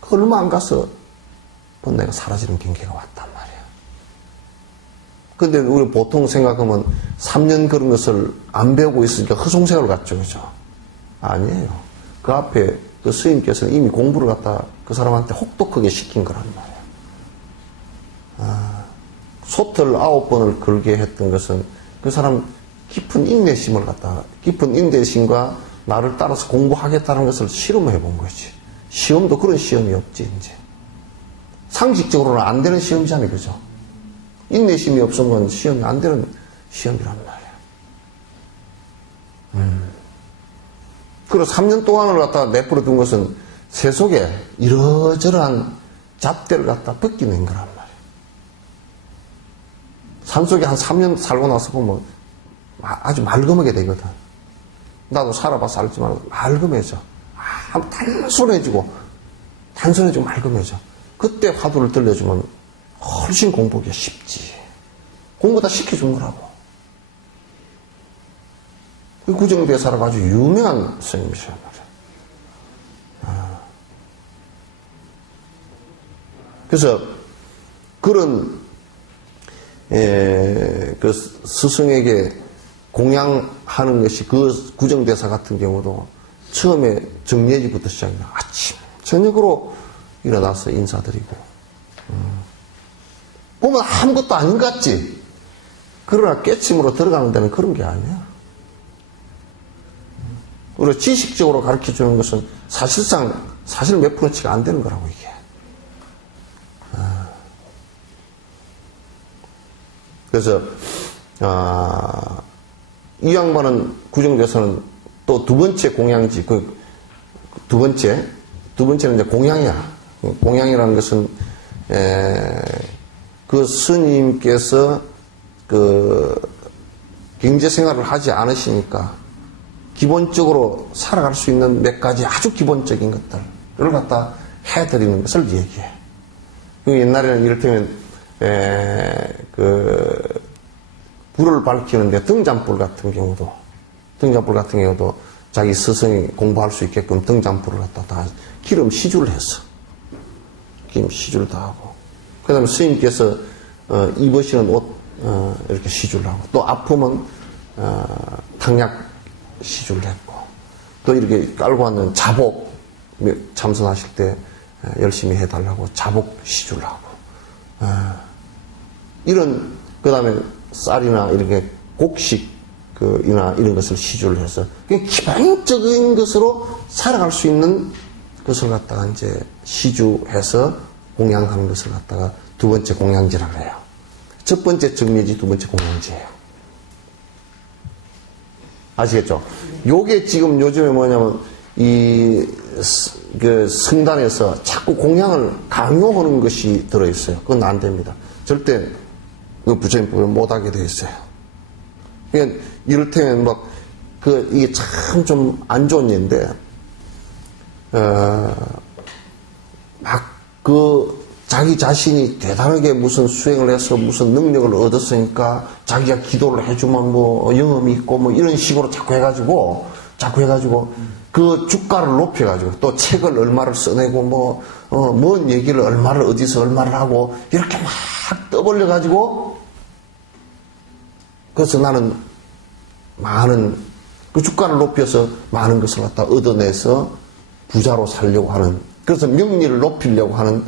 그 얼마 안 가서 내가 사라지는 경계가 왔단 말이야. 근데 우리 보통 생각하면 3년 그런 것을 안 배우고 있으니까 허송세월 같죠, 그죠? 아니에요. 그 앞에 그 스님께서는 이미 공부를 갖다 그 사람한테 혹독하게 시킨 거란 말이야. 소틀 9번을 걸게 했던 것은 그 사람 깊은 인내심을 갖다가, 깊은 인내심과 나를 따라서 공부하겠다는 것을 실험해 본 거지. 시험도 그런 시험이 없지, 이제. 상식적으로는 안 되는 시험이잖아요, 그죠? 인내심이 없으면 시험이 안 되는 시험이란 말이야. 그리고 3년 동안을 갖다가 내버려 둔 것은 세속에 이러저러한 잡대를 갖다 벗기는 거란 말이야. 산속에 한 3년 살고 나서 보면 아주 말끔하게 되거든. 나도 살아봐서 알지만 말끔해져. 단순해지고 말끔해져. 그때 화두를 들려주면 훨씬 공부하기가 쉽지. 공부 다 시켜준 거라고. 그 구정대사라고 아주 유명한 스님이셔 말이야. 그래서 그런 그 스승에게 공양하는 것이 그 구정대사 같은 경우도 처음에 정례지부터 시작이야. 아침 저녁으로 일어나서 인사드리고 보면 아무것도 아닌 것 같지. 그러나 깨침으로 들어가는 데는 그런 게 아니야. 그리고 지식적으로 가르쳐주는 것은 사실 몇 프로치가 안 되는 거라고 이게. 그래서 이 양반은 구정대사는 또 두 번째 공양지, 두 번째는 이제 공양이야. 공양이라는 것은 그 스님께서 그 경제 생활을 하지 않으시니까 기본적으로 살아갈 수 있는 몇 가지 아주 기본적인 것들을 갖다 해드리는 것을 얘기해. 옛날에는 이를테면 그 불을 밝히는데 등잔불 같은 경우도 자기 스승이 공부할 수 있게끔 등잔불을 갖다 다 기름 시주를 했어. 기름 시주를 다 하고. 그 다음에 스님께서 입으시는 옷 이렇게 시주를 하고 또 아프면 탕약 시주를 했고, 또 이렇게 깔고 왔는 자복 참선하실 때 열심히 해달라고 자복 시주를 하고, 이런, 그 다음에 쌀이나 이렇게 곡식, 이나 이런 것을 시주를 해서, 기본적인 것으로 살아갈 수 있는 것을 갖다가 이제 시주해서 공양하는 것을 갖다가 두 번째 공양지라고 해요. 첫 번째 정례지, 두 번째 공양지예요. 아시겠죠? 요게 지금 요즘에 뭐냐면, 성단에서 자꾸 공양을 강요하는 것이 들어있어요. 그건 안 됩니다. 절대, 부처님법을 못하게 되어 있어요. 그러니까, 이를테면 이게 참 좀 안 좋은 예인데, 자기 자신이 대단하게 무슨 수행을 해서 무슨 능력을 얻었으니까 자기가 기도를 해주면 영험이 있고 이런 식으로 자꾸 해가지고 그 주가를 높여가지고 또 책을 얼마를 써내고 뭔 얘기를 얼마를 어디서 얼마를 하고 이렇게 막 떠벌려가지고 그래서 나는 많은 그 주가를 높여서 많은 것을 갖다 얻어내서 부자로 살려고 하는, 그래서 명리를 높이려고 하는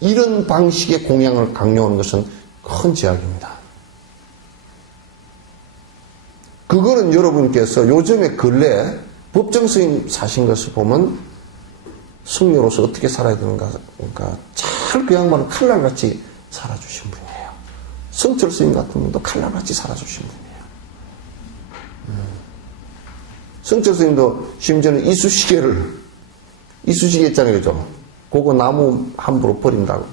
이런 방식의 공양을 강요하는 것은 큰 제약입니다. 그거는 여러분께서 요즘에 근래 법정 스님 사신 것을 보면 승려로서 어떻게 살아야 되는가, 그러니까 잘 그 양반은 칼날같이 살아주신 분이에요. 성철 스님 같은 분도 칼날같이 살아주신 분이에요. 성철 스님도 심지어는 이쑤시개 있잖아요, 그죠? 그거 나무 함부로 버린다고.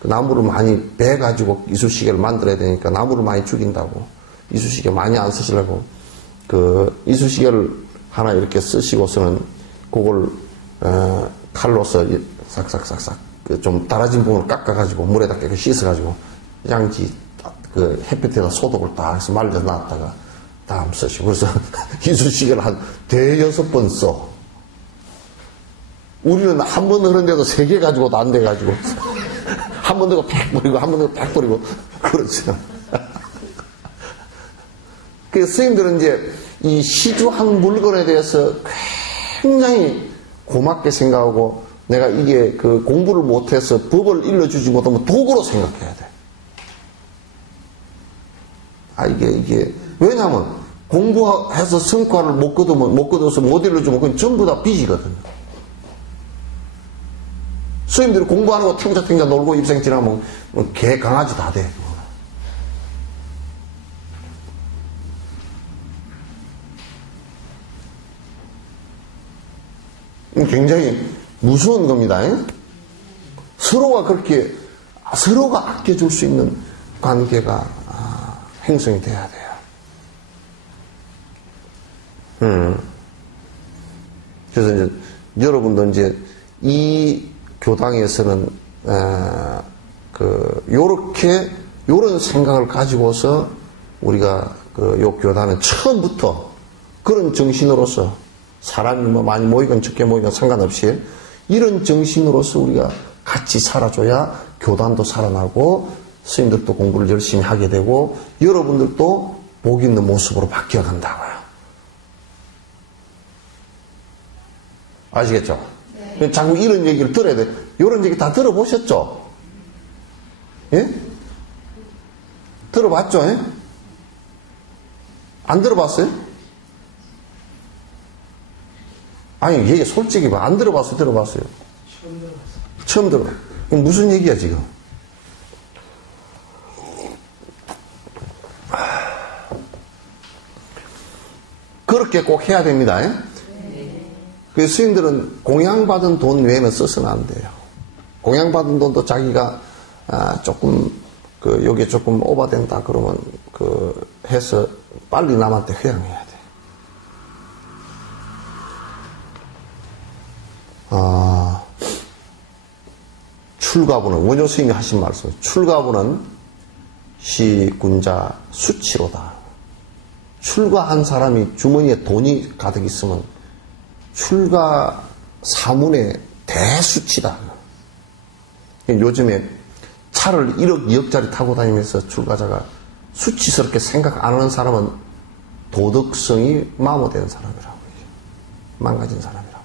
그 나무를 많이 베가지고 이쑤시개를 만들어야 되니까 나무를 많이 죽인다고. 이쑤시개 많이 안 쓰시려고. 이쑤시개를 하나 이렇게 쓰시고서는 그걸, 칼로서 싹싹싹싹, 좀 달아진 부분을 깎아가지고 물에다 깨끗이 씻어가지고 양지, 햇빛에다 소독을 딱 해서 말려놨다가 다음 쓰시고. 그래서 이쑤시개를 한 대여섯 번 써. 우리는 한 번 흐른데도 3개 가지고도 안 돼가지고. 한 번 되고 100 버리고, 한 번 되고 100 버리고. 그렇죠. 그래서 스님들은 이제 이 시주한 물건에 대해서 굉장히 고맙게 생각하고, 내가 이게 공부를 못해서 법을 일러주지 못하면 도구로 생각해야 돼. 이게, 왜냐면 공부해서 성과를 못 거둬서 못 일러주면 그건 전부 다 빚이거든요. 스님들이 공부하는 거 탱자탱자 놀고 입생 지나면 개, 강아지 다 돼. 굉장히 무서운 겁니다. 서로가 아껴줄 수 있는 관계가 형성이 돼야 돼요. 그래서 이제 여러분도 이제 이 교당에서는 요런 생각을 가지고서 우리가 요 교단은 처음부터 그런 정신으로서 사람이 많이 모이건 적게 모이건 상관없이 이런 정신으로서 우리가 같이 살아줘야 교단도 살아나고 스님들도 공부를 열심히 하게 되고 여러분들도 복 있는 모습으로 바뀌어간다고요. 아시겠죠? 네. 자꾸 이런 얘기를 들어야 돼. 이런 얘기 다 들어보셨죠? 예? 들어봤죠? 예? 안 들어봤어요? 아니, 얘기 솔직히 안 들어봤어요? 들어봤어요? 처음 들어. 이건 무슨 얘기야, 지금? 그렇게 꼭 해야 됩니다. 예? 그 스님들은 공양받은 돈 외에는 써서는 안 돼요. 공양받은 돈도 자기가 조금 요게 조금 오버된다 그러면 해서 빨리 남한테 회양해야 돼. 출가부는 원효 스님이 하신 말씀. 출가부는 시군자 수치로다. 출가한 사람이 주머니에 돈이 가득 있으면 출가 사문의 대수치다. 요즘에 차를 1억, 2억짜리 타고 다니면서 출가자가 수치스럽게 생각 안 하는 사람은 도덕성이 마모된 사람이라고. 망가진 사람이라고.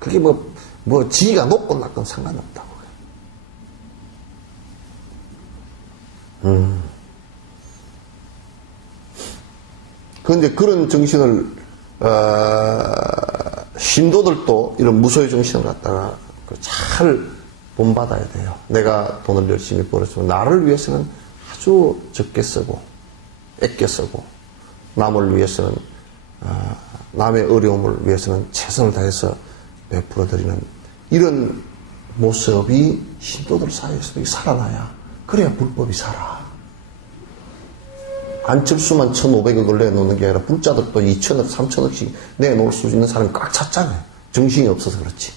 그게 뭐 지위가 높고 낮건 상관없다고. 그런데 그런 정신을 신도들도 이런 무소유 정신을 갖다가 잘 본받아야 돼요. 내가 돈을 열심히 벌었지만 나를 위해서는 아주 적게 쓰고 아껴 쓰고 남을 위해서는 남의 어려움을 위해서는 최선을 다해서 베풀어드리는 이런 모습이 신도들 사이에서 살아나야 그래야 불법이 살아. 안철수만 1,500억을 내놓는 게 아니라 불자들도 2천억, 3천억씩 내놓을 수 있는 사람이 꽉 찼잖아요. 정신이 없어서 그렇지.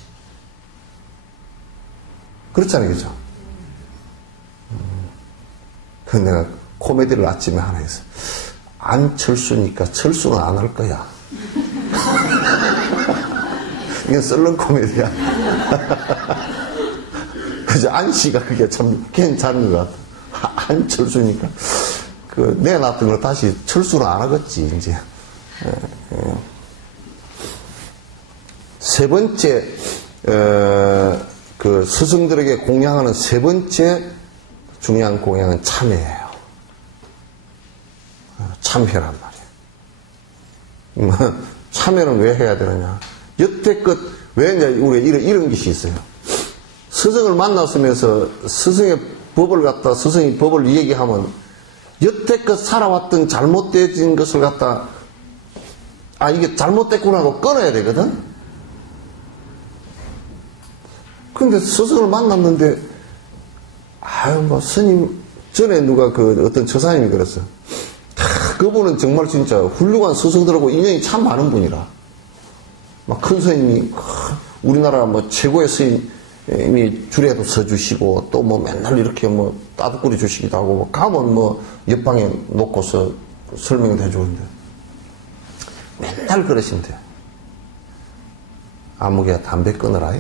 그렇잖아요, 그죠? 그 내가 코미디를 아침에 하나 했어. 안철수니까 철수는 안 할 거야. 이건 썰렁 코미디야. 그죠? 안씨가 그게 참 괜찮은 것 같아. 안철수니까. 내놨던 걸 다시 철수를 안 하겠지, 이제. 세 번째, 그 스승들에게 공양하는 세 번째 중요한 공양은 참회예요. 참회란 말이에요. 참회는 왜 해야 되느냐? 여태껏, 왜 이제 우리 이런 것이 있어요. 스승을 만났으면서 스승의 법을 갖다, 스승이 법을 얘기하면 여태껏 살아왔던 잘못된 것을 갖다 이게 잘못됐구나 하고 끊어야 되거든. 근데 스승을 만났는데 뭐 스님 전에 누가 어떤 처사님이 그랬어. 그분은 정말 진짜 훌륭한 스승들하고 인연이 참 많은 분이라. 막 큰 스님이 우리나라 뭐 최고의 스님이 줄에도 서주시고 또 뭐 맨날 이렇게 뭐 따뜻거리 주시기도 하고 가면 뭐 옆방에 놓고서 설명을 해주는데 맨날 그러신대. 아무개야 담배 끊어라.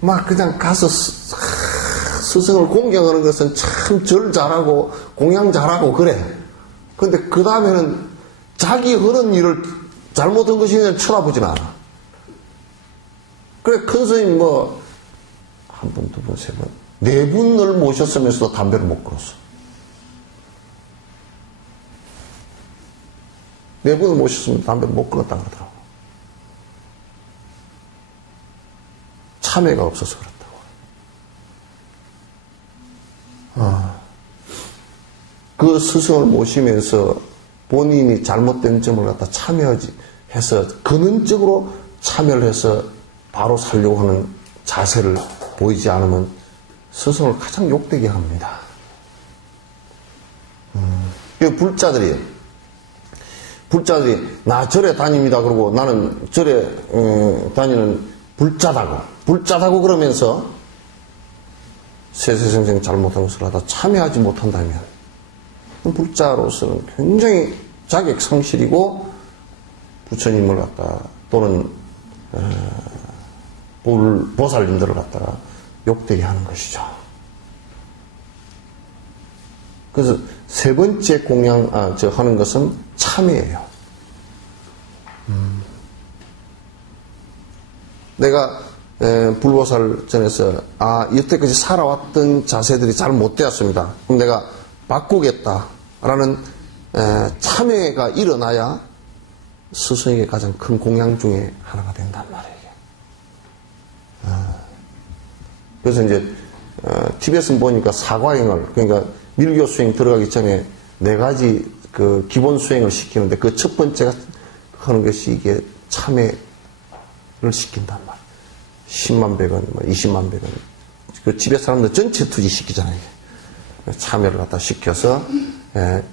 막 그냥 가서 스승을 공경하는 것은 참 절 잘하고 공양 잘하고 그래. 근데 그 다음에는 자기 하는 일을 잘못한 것이 그냥 쳐다보진 않아. 그래, 큰 스님 뭐, 한 분, 두 분, 세 분, 네 분을 모셨으면서도 담배를 못 끊었어. 네 분을 모셨으면 담배를 못 끊었다 그러더라고. 참회가 없어서 그렇다고. 그 스승을 모시면서 본인이 잘못된 점을 갖다 참여하지 해서 근원적으로 참여를 해서 바로 살려고 하는 자세를 보이지 않으면 스승을 가장 욕되게 합니다. 불자들이 나 절에 다닙니다 그러고 나는 절에 다니는 불자다고 그러면서 세세생생 잘못한 것을 하다 참여하지 못한다면 불자로서는 굉장히 자격 성실이고 부처님을 갖다 또는 보살님들을 갖다가 욕되게 하는 것이죠. 그래서 세 번째 하는 것은 참회예요. 내가 불보살 전에서 여태까지 살아왔던 자세들이 잘 못되었습니다. 그럼 내가 바꾸겠다라는 참회가 일어나야 스승에게 가장 큰 공양 중에 하나가 된단 말이에요. 그래서 이제 티벳은 보니까 사과행을 그러니까 밀교 수행 들어가기 전에 네 가지 그 기본 수행을 시키는데 그 첫 번째가 하는 것이 이게 참회를 시킨단 말이에요. 10만 백원, 뭐 20만 백원. 그 티벳 사람들 전체 투지 시키잖아요. 참회를 갖다 시켜서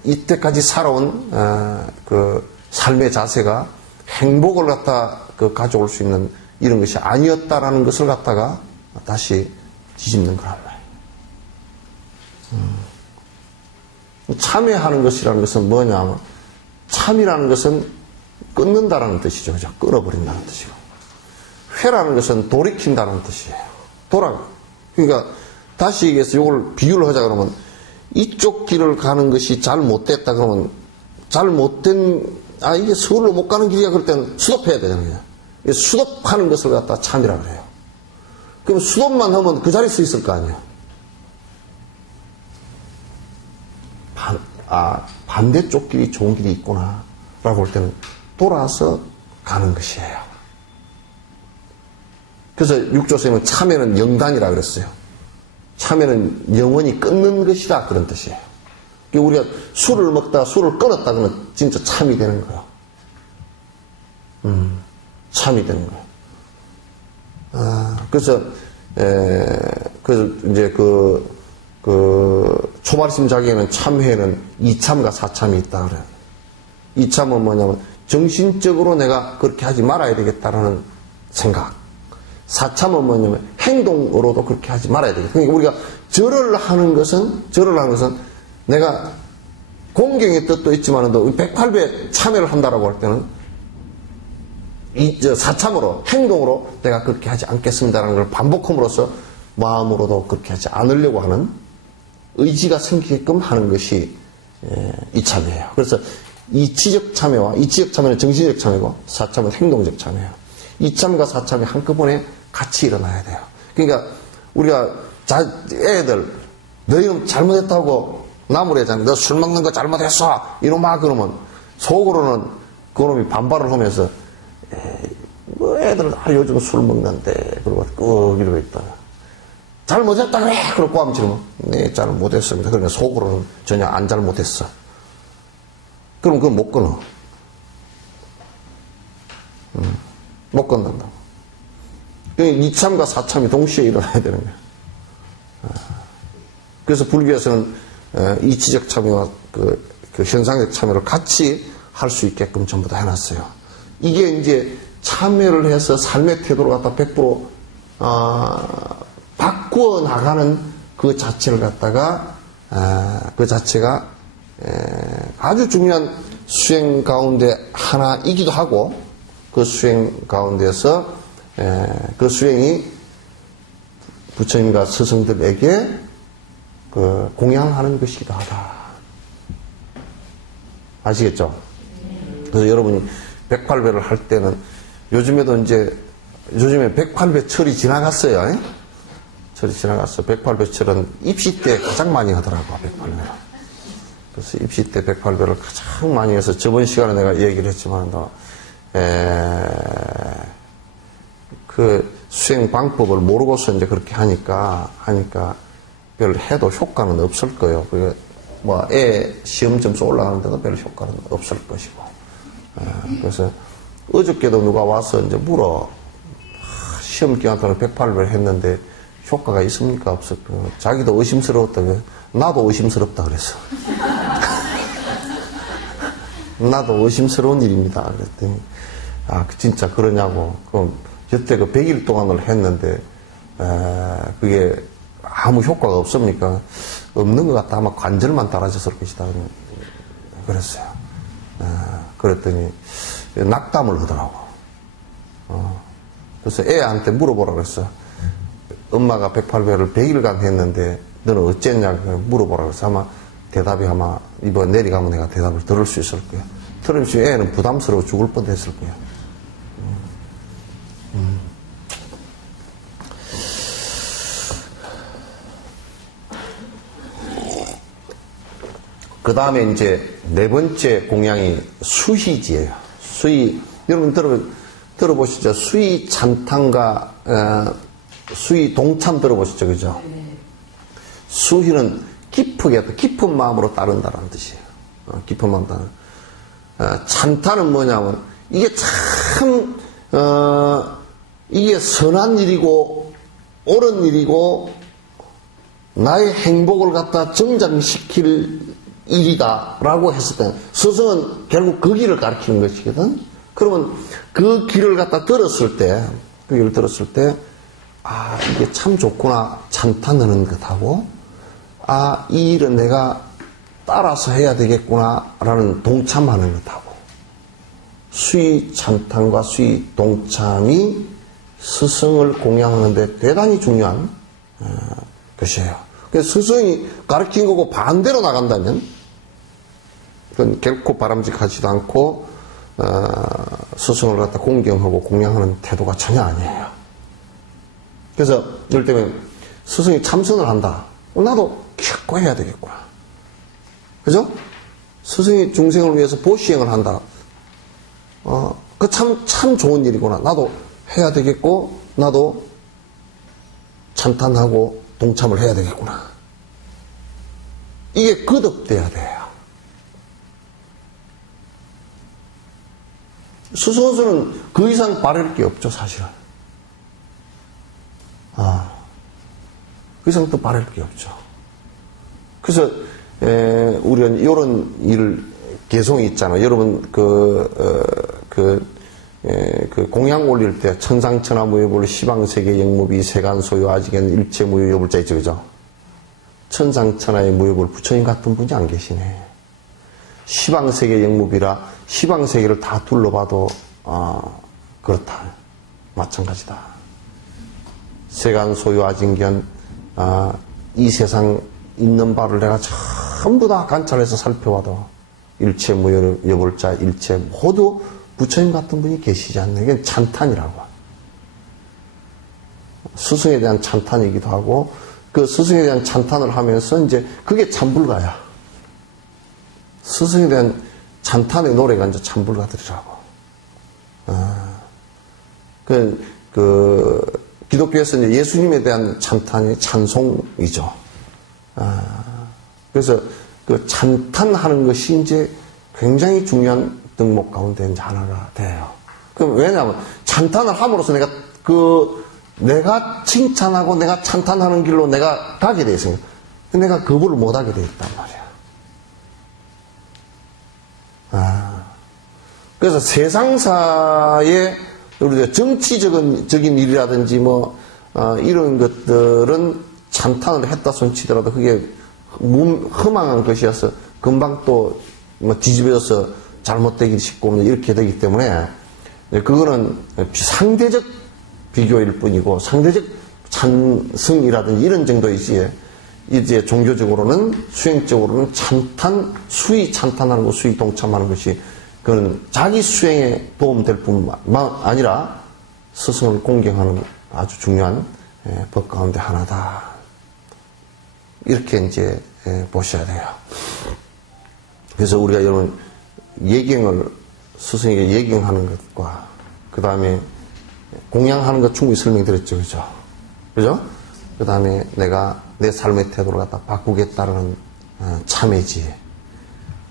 이때까지 살아온 그 삶의 자세가 행복을 갖다 가져올 수 있는 이런 것이 아니었다라는 것을 갖다가 다시 뒤집는 거란 말이에요. 참회하는 것이라는 것은 뭐냐면 참이라는 것은 끊는다라는 뜻이죠. 그죠? 끊어버린다는 뜻이고 회라는 것은 돌이킨다는 뜻이에요. 그러니까 다시 얘기해서 이걸 비유를 하자 그러면 이쪽 길을 가는 것이 잘못됐다 그러면 이게 서울로 못 가는 길이야 그럴 때는 수도해야 되잖아요. 수도하는 것을 갖다 참이라 그래요. 그럼 수도만 하면 그 자리에 서 있을 거 아니에요. 반대쪽 길이 좋은 길이 있구나 라고 볼 때는 돌아서 가는 것이에요. 그래서 육조선생님은 참회는 영단이라 그랬어요. 참회는 영원히 끊는 것이다 그런 뜻이에요. 우리가 술을 먹다가 술을 끊었다 그러면 진짜 참이 되는 거예요. 참이 되는 거예요. 그래서 이제 초말씀 자기에는 참회에는 이참과 사참이 있다 그래요. 이참은 뭐냐면 정신적으로 내가 그렇게 하지 말아야 되겠다라는 생각. 사참은 뭐냐면 행동으로도 그렇게 하지 말아야 되겠다. 그러니까 우리가 절을 하는 것은 내가 공경의 뜻도 있지만도 108배 참회를 한다라고 할 때는 사참으로 행동으로 내가 그렇게 하지 않겠습니다라는 걸 반복함으로써 마음으로도 그렇게 하지 않으려고 하는 의지가 생기게끔 하는 것이 이참이에요. 그래서 이치적 참회와 이치적 참회는 정신적 참회고 사참은 행동적 참회예요. 이참과 사참이 한꺼번에 같이 일어나야 돼요. 그러니까 우리가 애들 너희 잘못했다고 나무래잖아. 너 술 먹는 거 잘못했어. 이놈아 그러면 속으로는 그놈이 반발을 하면서 뭐 애들 요즘 술 먹는데 그러고 꾹 이러고 있다. 잘못했다 그래. 그러고 꽝치면 네 잘못했습니다. 그러니까 속으로는 전혀 안 잘못했어. 그럼 그건 못 끊어. 못 끊는다. 그러니까 이참과 사참이 동시에 일어나야 되는 거야. 그래서 불교에서는 이치적 참여와 그 현상적 참여를 같이 할 수 있게끔 전부 다 해놨어요. 이게 이제 참여를 해서 삶의 태도를 갖다 100% 바꾸어 나가는 그 자체를 갖다가 그 자체가 아주 중요한 수행 가운데 하나이기도 하고 그 수행 가운데서 그 수행이 부처님과 스승들에게 그 공양하는 것이기도 하다. 아시겠죠? 그래서 여러분이 108배를 할 때는 요즘에 108배 철이 지나갔어요. 철이 지나갔어. 108배 철은 입시 때 가장 많이 하더라고, 108배를. 그래서 입시 때 108배를 가장 많이 해서 저번 시간에 내가 얘기를 했지만, 그 수행 방법을 모르고서 이제 그렇게 하니까 별 해도 효과는 없을 거예요. 뭐 애 시험 점수 올라가는데도 별 효과는 없을 것이고. 그래서 어저께도 누가 와서 이제 물어. 시험 기간 동안 108배를 했는데 효과가 있습니까? 없을까? 자기도 의심스러웠다고. 나도 의심스럽다 그랬어. 나도 의심스러운 일입니다. 그랬더니 진짜 그러냐고. 그럼 여태 100일 동안을 했는데 그게 아무 효과가 없습니까? 없는 것 같다. 아마 관절만 달아졌을 것이다. 그랬어요. 그랬더니 낙담을 하더라고. 그래서 애한테 물어보라고 했어. 엄마가 108배를 100일간 했는데 너는 어쨌냐고 물어보라고 했어. 아마 대답이 이번 내려가면 내가 대답을 들을 수 있을 거야. 들으면 애는 부담스러워 죽을 뻔했을 거야. 그 다음에 이제 네 번째 공양이 수희지예요. 수희, 여러분 들어보시죠? 수희 찬탄과 수희 동참 들어보시죠? 그죠? 수희는 깊은 마음으로 따른다라는 뜻이에요. 깊은 마음 따른. 찬탄은 뭐냐면 이게 참 이게 선한 일이고 옳은 일이고 나의 행복을 갖다 정장시킬 일이다라고 했을 때 스승은 결국 그 길을 가르치는 것이거든. 그러면 그 길을 갖다 들었을 때 이게 참 좋구나 찬탄하는 것하고 이 일은 내가 따라서 해야 되겠구나라는 동참하는 것하고 수의 찬탄과 수의 동참이 스승을 공양하는 데 대단히 중요한 것이에요. 그래서 스승이 가르친 거고 반대로 나간다면 그건 결코 바람직하지도 않고 스승을 갖다 공경하고 공양하는 태도가 전혀 아니에요. 그래서 이럴 때면 스승이 참선을 한다. 나도 기꺼 해야 되겠구나. 그죠? 스승이 중생을 위해서 보시행을 한다. 그 참 좋은 일이구나. 나도 해야 되겠고, 나도 찬탄하고 동참을 해야 되겠구나. 이게 거듭돼야 돼요. 스승으로서는 그 이상 바랄 게 없죠, 사실은. 그 이상 또 바랄 게 없죠. 그래서, 우리는 이런 일, 개송이 있잖아요. 여러분, 공양 올릴 때, 천상천하 무효불, 시방세계 영무비, 세간소유, 아직은 일체 무효불자 있죠, 그죠? 천상천하의 무효불, 부처님 같은 분이 안 계시네. 시방세계 영무비라, 시방세계를 다 둘러봐도, 그렇다. 마찬가지다. 세간소유, 아직견, 이 세상 있는 바를 내가 전부 다 관찰해서 살펴봐도, 일체 무효불자, 일체 모두 부처님 같은 분이 계시지 않네. 이건 찬탄이라고. 스승에 대한 찬탄이기도 하고, 그 스승에 대한 찬탄을 하면서 이제 그게 참불가야. 스승에 대한 찬탄의 노래가 이제 참불가들이라고. 기독교에서 이제 예수님에 대한 찬탄이 찬송이죠. 그래서 그 찬탄하는 것이 이제 굉장히 중요한 덕목 가운데 이제 하나가 돼요. 그럼 왜냐하면 찬탄을 함으로써 내가 칭찬하고 내가 찬탄하는 길로 내가 가게 돼 있으니까 내가 거부를 못 하게 돼 있단 말이야. 그래서 세상사의 우리가 정치적인 일이라든지 이런 것들은 찬탄을 했다 손치더라도 그게 허망한 것이어서 금방 또 뒤집어져서 잘못되기 쉽고 이렇게 되기 때문에 그거는 상대적 비교일 뿐이고 상대적 찬승이라든지 이런 정도이지 이제 종교적으로는 수행적으로는 수위 찬탄하는 것, 수위 동참하는 것이 그건 자기 수행에 도움될 뿐만 아니라 스승을 공경하는 아주 중요한 법 가운데 하나다. 이렇게 이제 보셔야 돼요. 그래서 우리가 여러분 스승에게 예경하는 것과 그 다음에 공양하는 것 충분히 설명드렸죠, 그죠? 그 다음에 내가 내 삶의 태도를 갖다 바꾸겠다는 참회지.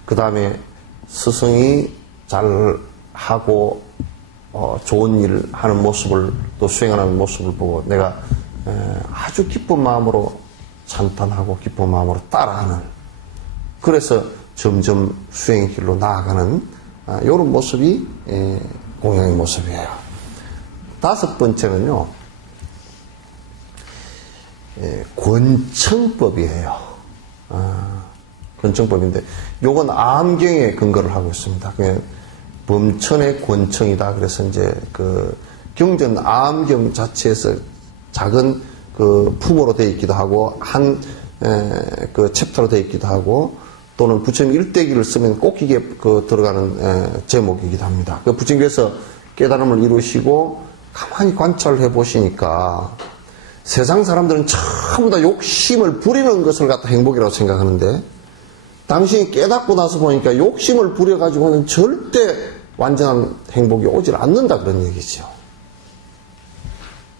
그 다음에 스승이 잘 하고 좋은 일 하는 모습을 또 수행하는 모습을 보고 내가 아주 기쁜 마음으로 찬탄하고 기쁜 마음으로 따라하는, 그래서 점점 수행의 길로 나아가는 이런 모습이 공양의 모습이에요. 다섯 번째는요, 권청법이에요. 권청법인데 요건 암경에 근거를 하고 있습니다. 그냥 범천의 권청이다. 그래서 이제 그 경전 암경 자체에서 작은 그 품어로 되어 있기도 하고 그 챕터로 되어 있기도 하고 또는 부처님 일대기를 쓰면 꼭 이게 들어가는 제목이기도 합니다. 그 부처님께서 깨달음을 이루시고 가만히 관찰해 보시니까 세상 사람들은 전부 다 욕심을 부리는 것을 갖다 행복이라고 생각하는데 당신이 깨닫고 나서 보니까 욕심을 부려가지고는 절대 완전한 행복이 오질 않는다 그런 얘기죠.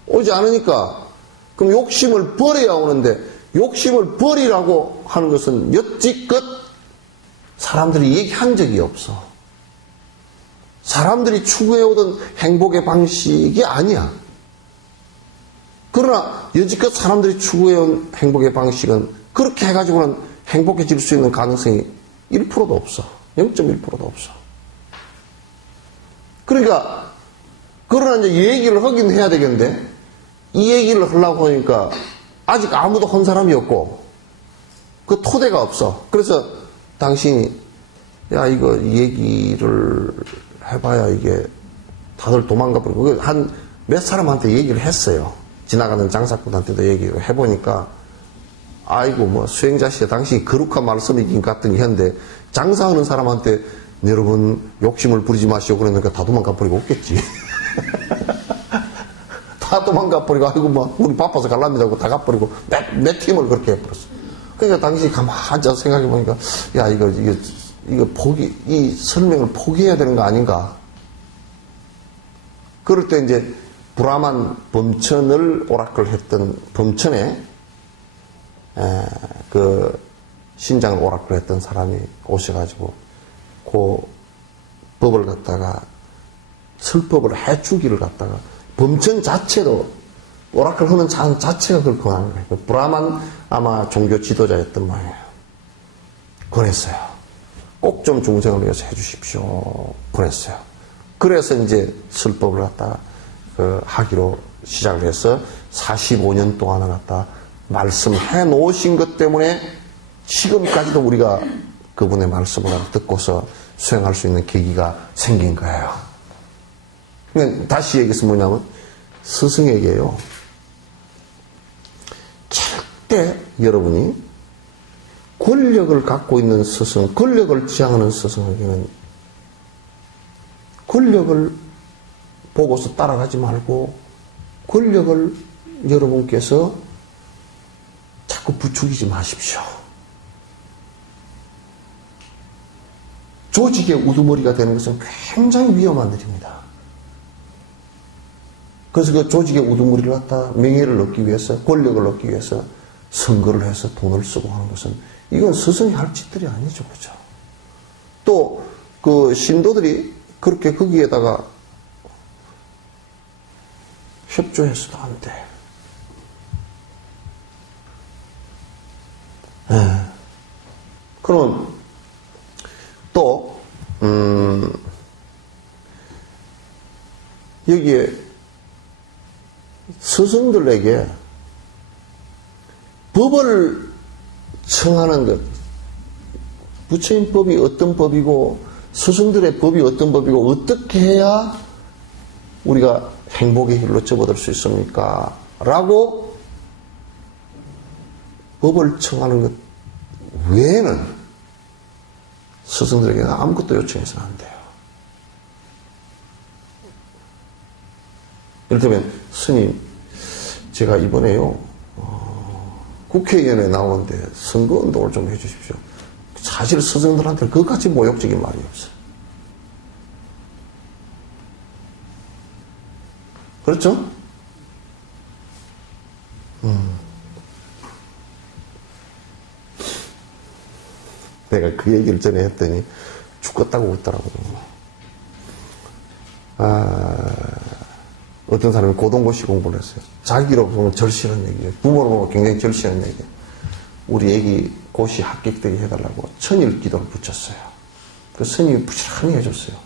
오지 않으니까 그럼 욕심을 버려야 오는데 욕심을 버리라고 하는 것은 여지껏 사람들이 얘기한 적이 없어. 사람들이 추구해오던 행복의 방식이 아니야. 그러나 여지껏 사람들이 추구해온 행복의 방식은 그렇게 해가지고는 행복해질 수 있는 가능성이 1%도 없어. 0.1%도 없어. 그러니까 그러나 이제 이 얘기를 하긴 해야 되겠는데 이 얘기를 하려고 하니까 아직 아무도 한 사람이 없고 그 토대가 없어. 그래서 당신이 이거 이 얘기를 해봐야 이게 다들 도망가 버리고 한 몇 사람한테 얘기를 했어요. 지나가는 장사꾼한테도 얘기를 해보니까 아이고, 뭐, 수행자시에 당시 거룩한 말씀이긴 같더니 현대 장사하는 사람한테 여러분 욕심을 부리지 마시오. 그러니까 다 도망가 버리고 없겠지. 다 도망가 버리고, 아이고, 뭐, 우리 바빠서 갈랍니다 하고 다 가버리고, 몇 팀을 그렇게 해버렸어. 그러니까 당시 가만히 앉아서 생각해보니까, 야, 이거 이 설명을 포기해야 되는 거 아닌가. 그럴 때 이제, 브라만 범천을 오라클 했던, 범천에, 그, 신장을 오라클 했던 사람이 오셔가지고, 그 법을 갖다가, 설법을 해주기를 갖다가, 범천 자체로, 오라클 하는 자체가 그걸 권하는 거예요. 브라만 아마 종교 지도자였던 모양이에요. 권했어요. 꼭 좀 중생을 위해서 해주십시오. 권했어요. 그래서 이제 설법을 갖다가, 하기로 시작을 해서 45년 동안을 갖다 말씀해 놓으신 것 때문에 지금까지도 우리가 그분의 말씀을 듣고서 수행할 수 있는 계기가 생긴 거예요. 그러니까 다시 얘기해서 뭐냐면 스승에게요. 절대 여러분이 권력을 갖고 있는 스승, 권력을 지향하는 스승에게는 권력을 보고서 따라가지 말고 권력을 여러분께서 자꾸 부추기지 마십시오. 조직의 우두머리가 되는 것은 굉장히 위험한 일입니다. 그래서 그 조직의 우두머리를 갖다 명예를 얻기 위해서, 권력을 얻기 위해서 선거를 해서 돈을 쓰고 하는 것은 이건 스승이 할 짓들이 아니죠. 그죠? 또 그 신도들이 그렇게 거기에다가 협조해서도 안 돼. 그럼 또 여기에 스승들에게 법을 청하는 것, 부처님 법이 어떤 법이고 스승들의 법이 어떤 법이고 어떻게 해야 우리가 행복의 길로 접어들 수 있습니까? 라고 법을 청하는 것 외에는 스승들에게는 아무것도 요청해서는 안 돼요. 이를테면 스님, 제가 이번에요 국회의원에 나오는데 선거운동을 좀 해주십시오. 사실 스승들한테 그것까지 모욕적인 말이 없어요. 그렇죠? 내가 그 얘기를 전에 했더니 죽겠다고 웃더라고요. 어떤 사람이 고동고시 공부를 했어요. 자기로 보면 절실한 얘기예요. 부모로 보면 굉장히 절실한 얘기예요. 우리 애기 고시 합격되게 해달라고 천일 기도를 붙였어요. 그 스님이 부지런히 해줬어요.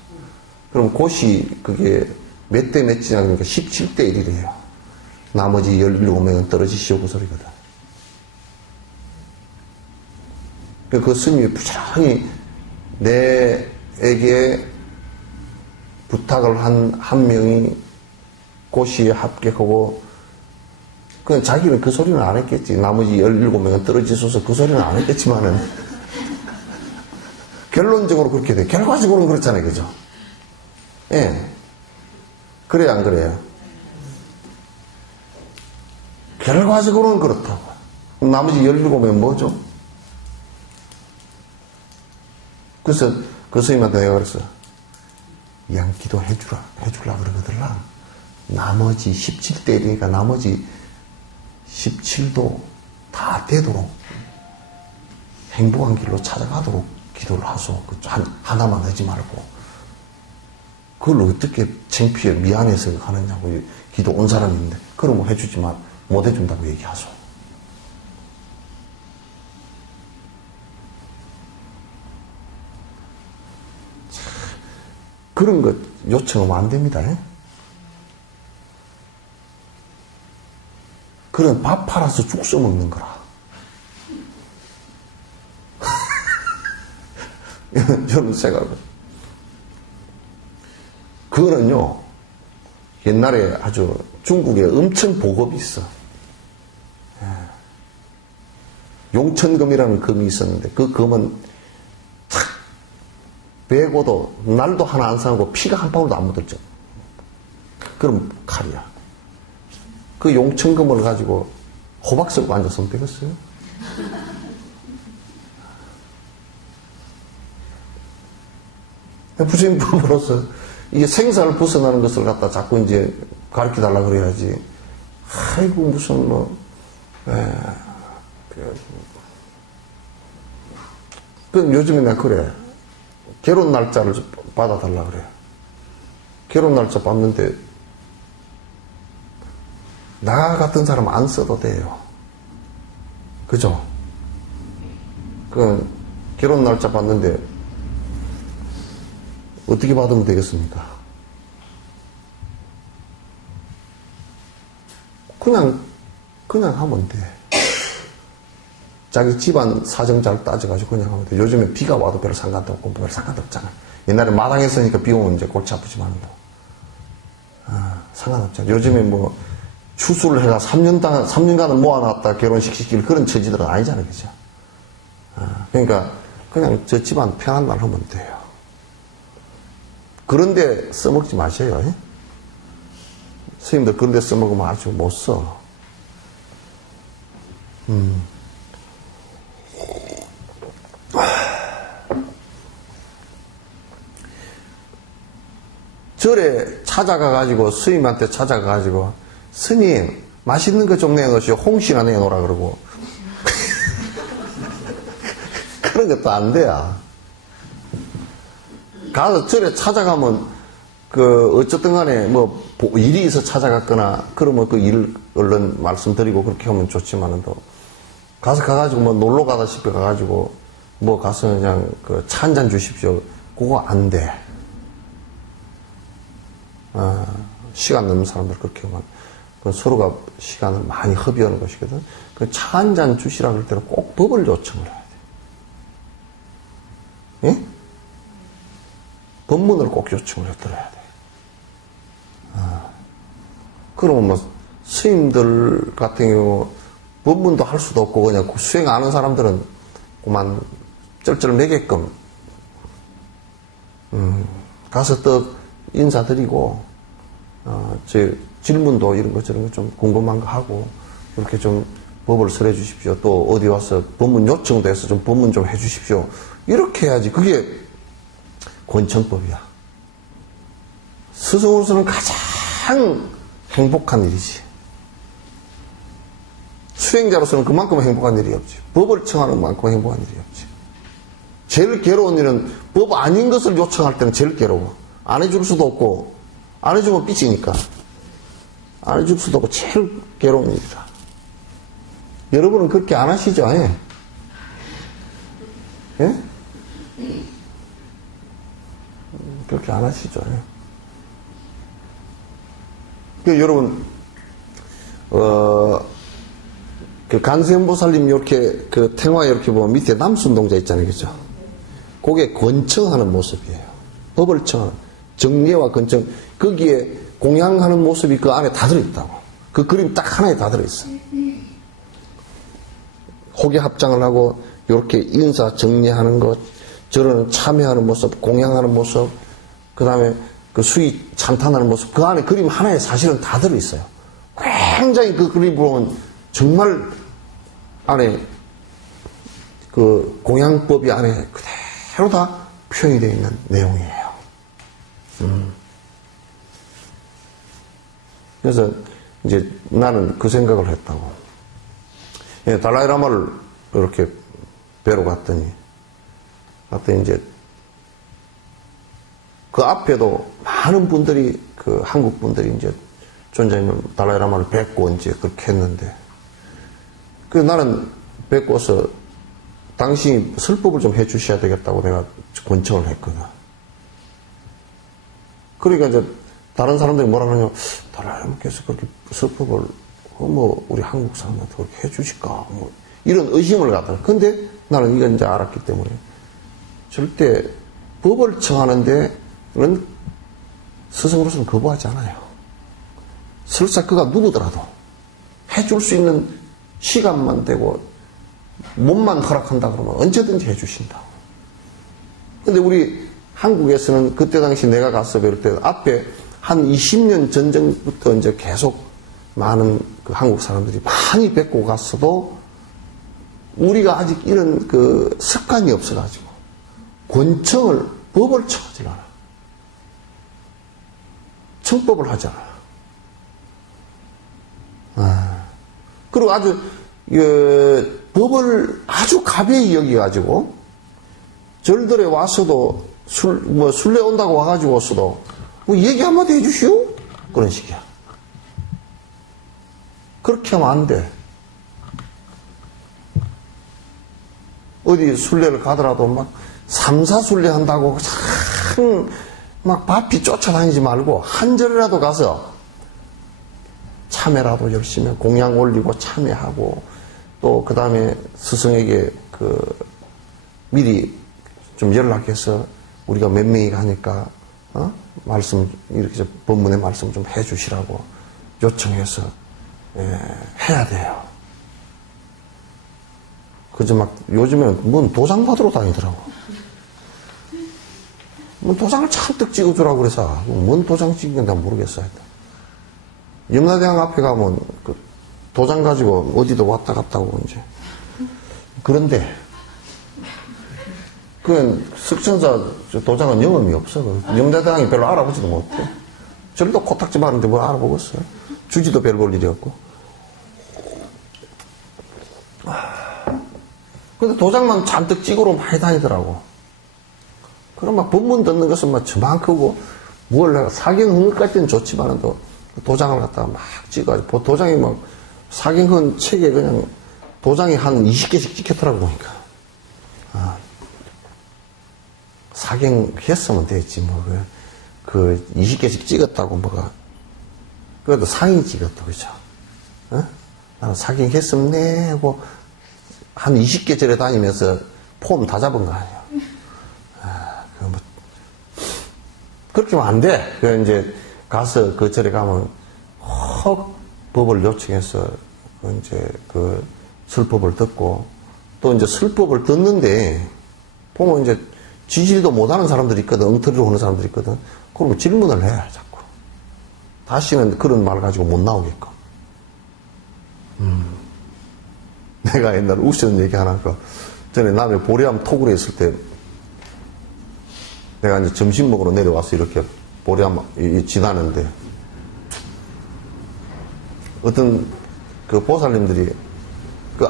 그럼 고시 그게 몇 대 몇이냐니까 17대 1이래요. 나머지 17명은 떨어지시오 그 소리거든. 그 스님이 부지런히 내에게 부탁을 한 명이 고시에 합격하고 그냥 자기는 그 소리는 안 했겠지. 나머지 17명은 떨어지셔서 그 소리는 안 했겠지만은 결론적으로 그렇게 돼. 결과적으로는 그렇잖아요. 그죠? 예. 그래요, 안 그래요? 결과적으로는 그렇다고. 나머지 17명은 뭐죠? 그래서 그 스님한테 내가 그랬어. 양 기도해주라 그러거들라. 나머지 17대 1이니까 나머지 17도 다 되도록 행복한 길로 찾아가도록 기도를 하소. 하나만 하지 말고. 그걸 어떻게 창피해 미안해서 하느냐고. 기도 온 사람인데 그러면 해주지만 못 해준다고 얘기하소. 그런 것 요청하면 안 됩니다. 그런 밥 팔아서 죽 써먹는 거라. 저는 생각을. 그거는요, 옛날에 아주 중국에 엄청 보급이 있어. 용천금이라는 금이 있었는데 그 금은 탁 베고도 날도 하나 안 상하고 피가 한 방울도 안 묻었죠. 그럼 칼이야. 그 용천금을 가지고 호박 썰고 앉았으면 되겠어요? 부처님 법으로서 이게 생사를 벗어나는 것을 갖다 자꾸 이제 가르쳐 달라 그래야지. 아이고 무슨 그 요즘에 내가 그래. 결혼 날짜를 받아달라 그래. 결혼 날짜 받는데 나 같은 사람 안 써도 돼요. 그죠? 그 결혼 날짜 받는데 어떻게 받으면 되겠습니까? 그냥 하면 돼. 자기 집안 사정 잘 따져가지고 그냥 하면 돼. 요즘에 비가 와도 별 상관도 없고 별 상관도 없잖아. 옛날에 마당에 있으니까 비 오면 이제 골치 아프지만 뭐. 상관없잖아. 요즘에 뭐 추수를 해가 3년간을 모아놨다 결혼식 시킬 그런 처지들은 아니잖아요. 그죠? 그러니까 그냥 저 집안 편한 날 하면 돼요. 그런데 써먹지 마세요. 예? 스님들 그런데 써먹으면 아주 못 써. 절에 찾아가가지고 스님한테 찾아가가지고 스님 맛있는 거 좀 내놓으시오. 홍시나 내놓으라 그러고 그런 것도 안 돼요. 가서 절에 찾아가면 그 어쨌든 간에 뭐 일이 있어 찾아갔거나 그러면 그 일을 얼른 말씀드리고 그렇게 하면 좋지만은 또 가가지고 뭐 놀러 가다시피 가가지고 뭐 가서 그냥 그 차 한 잔 주십시오. 그거 안 돼. 시간 넘는 사람들 그렇게 하면 그 서로가 시간을 많이 허비하는 것이거든. 그 차 한 잔 주시라 그럴 때는 꼭 법을 요청을 해야 돼. 예? 법문을 꼭 요청을 해 들어야 돼. 그러면 뭐 스님들 같은 경우 법문도 할 수도 없고 그냥 수행 아는 사람들은 그만 쩔쩔 매게끔 가서 또 인사드리고 제 질문도 이런 거 저런 거 좀 궁금한 거 하고 이렇게 좀 법을 설해 주십시오. 또 어디 와서 법문 요청도 해서 좀 법문 좀 해 주십시오. 이렇게 해야지. 그게 권천법이야. 스승으로서는 가장 행복한 일이지. 수행자로서는 그만큼 행복한 일이 없지. 법을 청하는 만큼 행복한 일이 없지. 제일 괴로운 일은 법 아닌 것을 요청할 때는 제일 괴로워. 안 해줄 수도 없고 안 해주면 삐지니까 안 해줄 수도 없고 제일 괴로운 일이다. 여러분은 그렇게 안 하시죠? 예? 예? 그렇게 안 하시죠? 예? 그 여러분 그 간세음보살님 이렇게 그 탱화에 이렇게 보면 밑에 남순동자 있잖아요, 그죠? 그게 권청하는 모습이에요. 법을 청하는 정례와 권청 거기에 공양하는 모습이 그 안에 다 들어있다고. 그 그림 딱 하나에 다 들어있어. 호계 합장을 하고 이렇게 인사 정례하는 것, 저러는 참여하는 모습, 공양하는 모습, 그 다음에 그 수위 찬탄하는 모습, 그 안에 그림 하나에 사실은 다 들어있어요. 굉장히 그 그림 보면 정말 안에 그 공양법이 안에 그대로 다 표현이 되어 있는 내용이에요. 그래서 이제 나는 그 생각을 했다고. 예, 달라이라마를 이렇게 뵈러 갔더니 이제 그 앞에도 많은 분들이 그 한국 분들이 이제 존자님을 달라이라마를 뵙고 이제 그렇게 했는데 그 나는 뵙고서 당신이 설법을 좀 해주셔야 되겠다고 내가 권청을 했거든. 그러니까 이제 다른 사람들이 뭐라 그러냐면 달라이라마께서 그렇게 설법을 뭐 우리 한국 사람한테 그렇게 해주실까 뭐 이런 의심을 갖다. 근데 나는 이건 이제 알았기 때문에 절대 법을 청하는데 그런 스승으로서는 거부하지 않아요. 설사 그가 누구더라도 해줄 수 있는 시간만 되고 몸만 허락한다 그러면 언제든지 해주신다. 근데 우리 한국에서는 그때 당시 내가 가서 배울 때 앞에 한 20년 전부터 이제 계속 많은 그 한국 사람들이 많이 뵙고 갔어도 우리가 아직 이런 그 습관이 없어가지고 권청을, 법을 청하지 않아. 청법을 하지 않아. 그리고 아주 법을 아주 가벼이 여기가지고 절들에 와서도 순례 온다고 와가지고 왔어도 뭐 얘기 한마디 해주시오? 그런 식이야. 그렇게 하면 안 돼. 어디 순례를 가더라도 막 3, 4순례 한다고 참 막 바삐 쫓아다니지 말고 한 절이라도 가서 참회라도 열심히 공양 올리고 참회하고 또 그 다음에 스승에게 미리 좀 연락해서 우리가 몇 명이 가니까 말씀 이렇게 법문의 말씀 좀 해주시라고 요청해서 해야 돼요. 그저 막 요즘에는 뭔 도장 받으러 다니더라고. 뭐 도장을 잔뜩 찍어주라고 그래서 뭔 도장 찍은 건 난 모르겠어. 염라대왕 앞에 가면 그 도장 가지고 어디도 왔다 갔다 하고 이제 그런데 그건 석천사 도장은 영험이 없어. 염라대왕이 별로 알아보지도 못해. 저리도 코딱지 바르는데 뭘 알아보겠어요. 주지도 별 볼 일이 없고. 근데 도장만 잔뜩 찍으러 많이 다니더라고. 그럼 막 법문 듣는 것은 막 저만 크고, 뭘 내가 사경흥까지는 좋지만은 또 도장을 갖다가 막 찍어가지고, 도장이 막 사경흥 책에 그냥 도장이 한 20개씩 찍혔더라고 보니까. 사경했으면 됐지, 뭐, 그 20개씩 찍었다고 뭐가. 그래도 상이 찍었다, 그죠? 나는 사경했으면 네 하고 한 20개 절에 다니면서 폼 다 잡은 거 아니야. 그렇게 하면 안 돼. 그 이제 가서 그 절에 가면 혹 법을 요청해서 이제 그 설법을 듣고 또 이제 설법을 듣는데 보면 이제 지지도 못하는 사람들이 있거든. 엉터리로 하는 사람들이 있거든. 그러면 질문을 해 자꾸. 다시는 그런 말 가지고 못 나오게끔. 내가 옛날에 우스운 얘기 하나 그 전에 남해 보리암 토굴에 있을 때 내가 이제 점심 먹으러 내려와서 이렇게 보리암 지나는데 어떤 그 보살님들이 그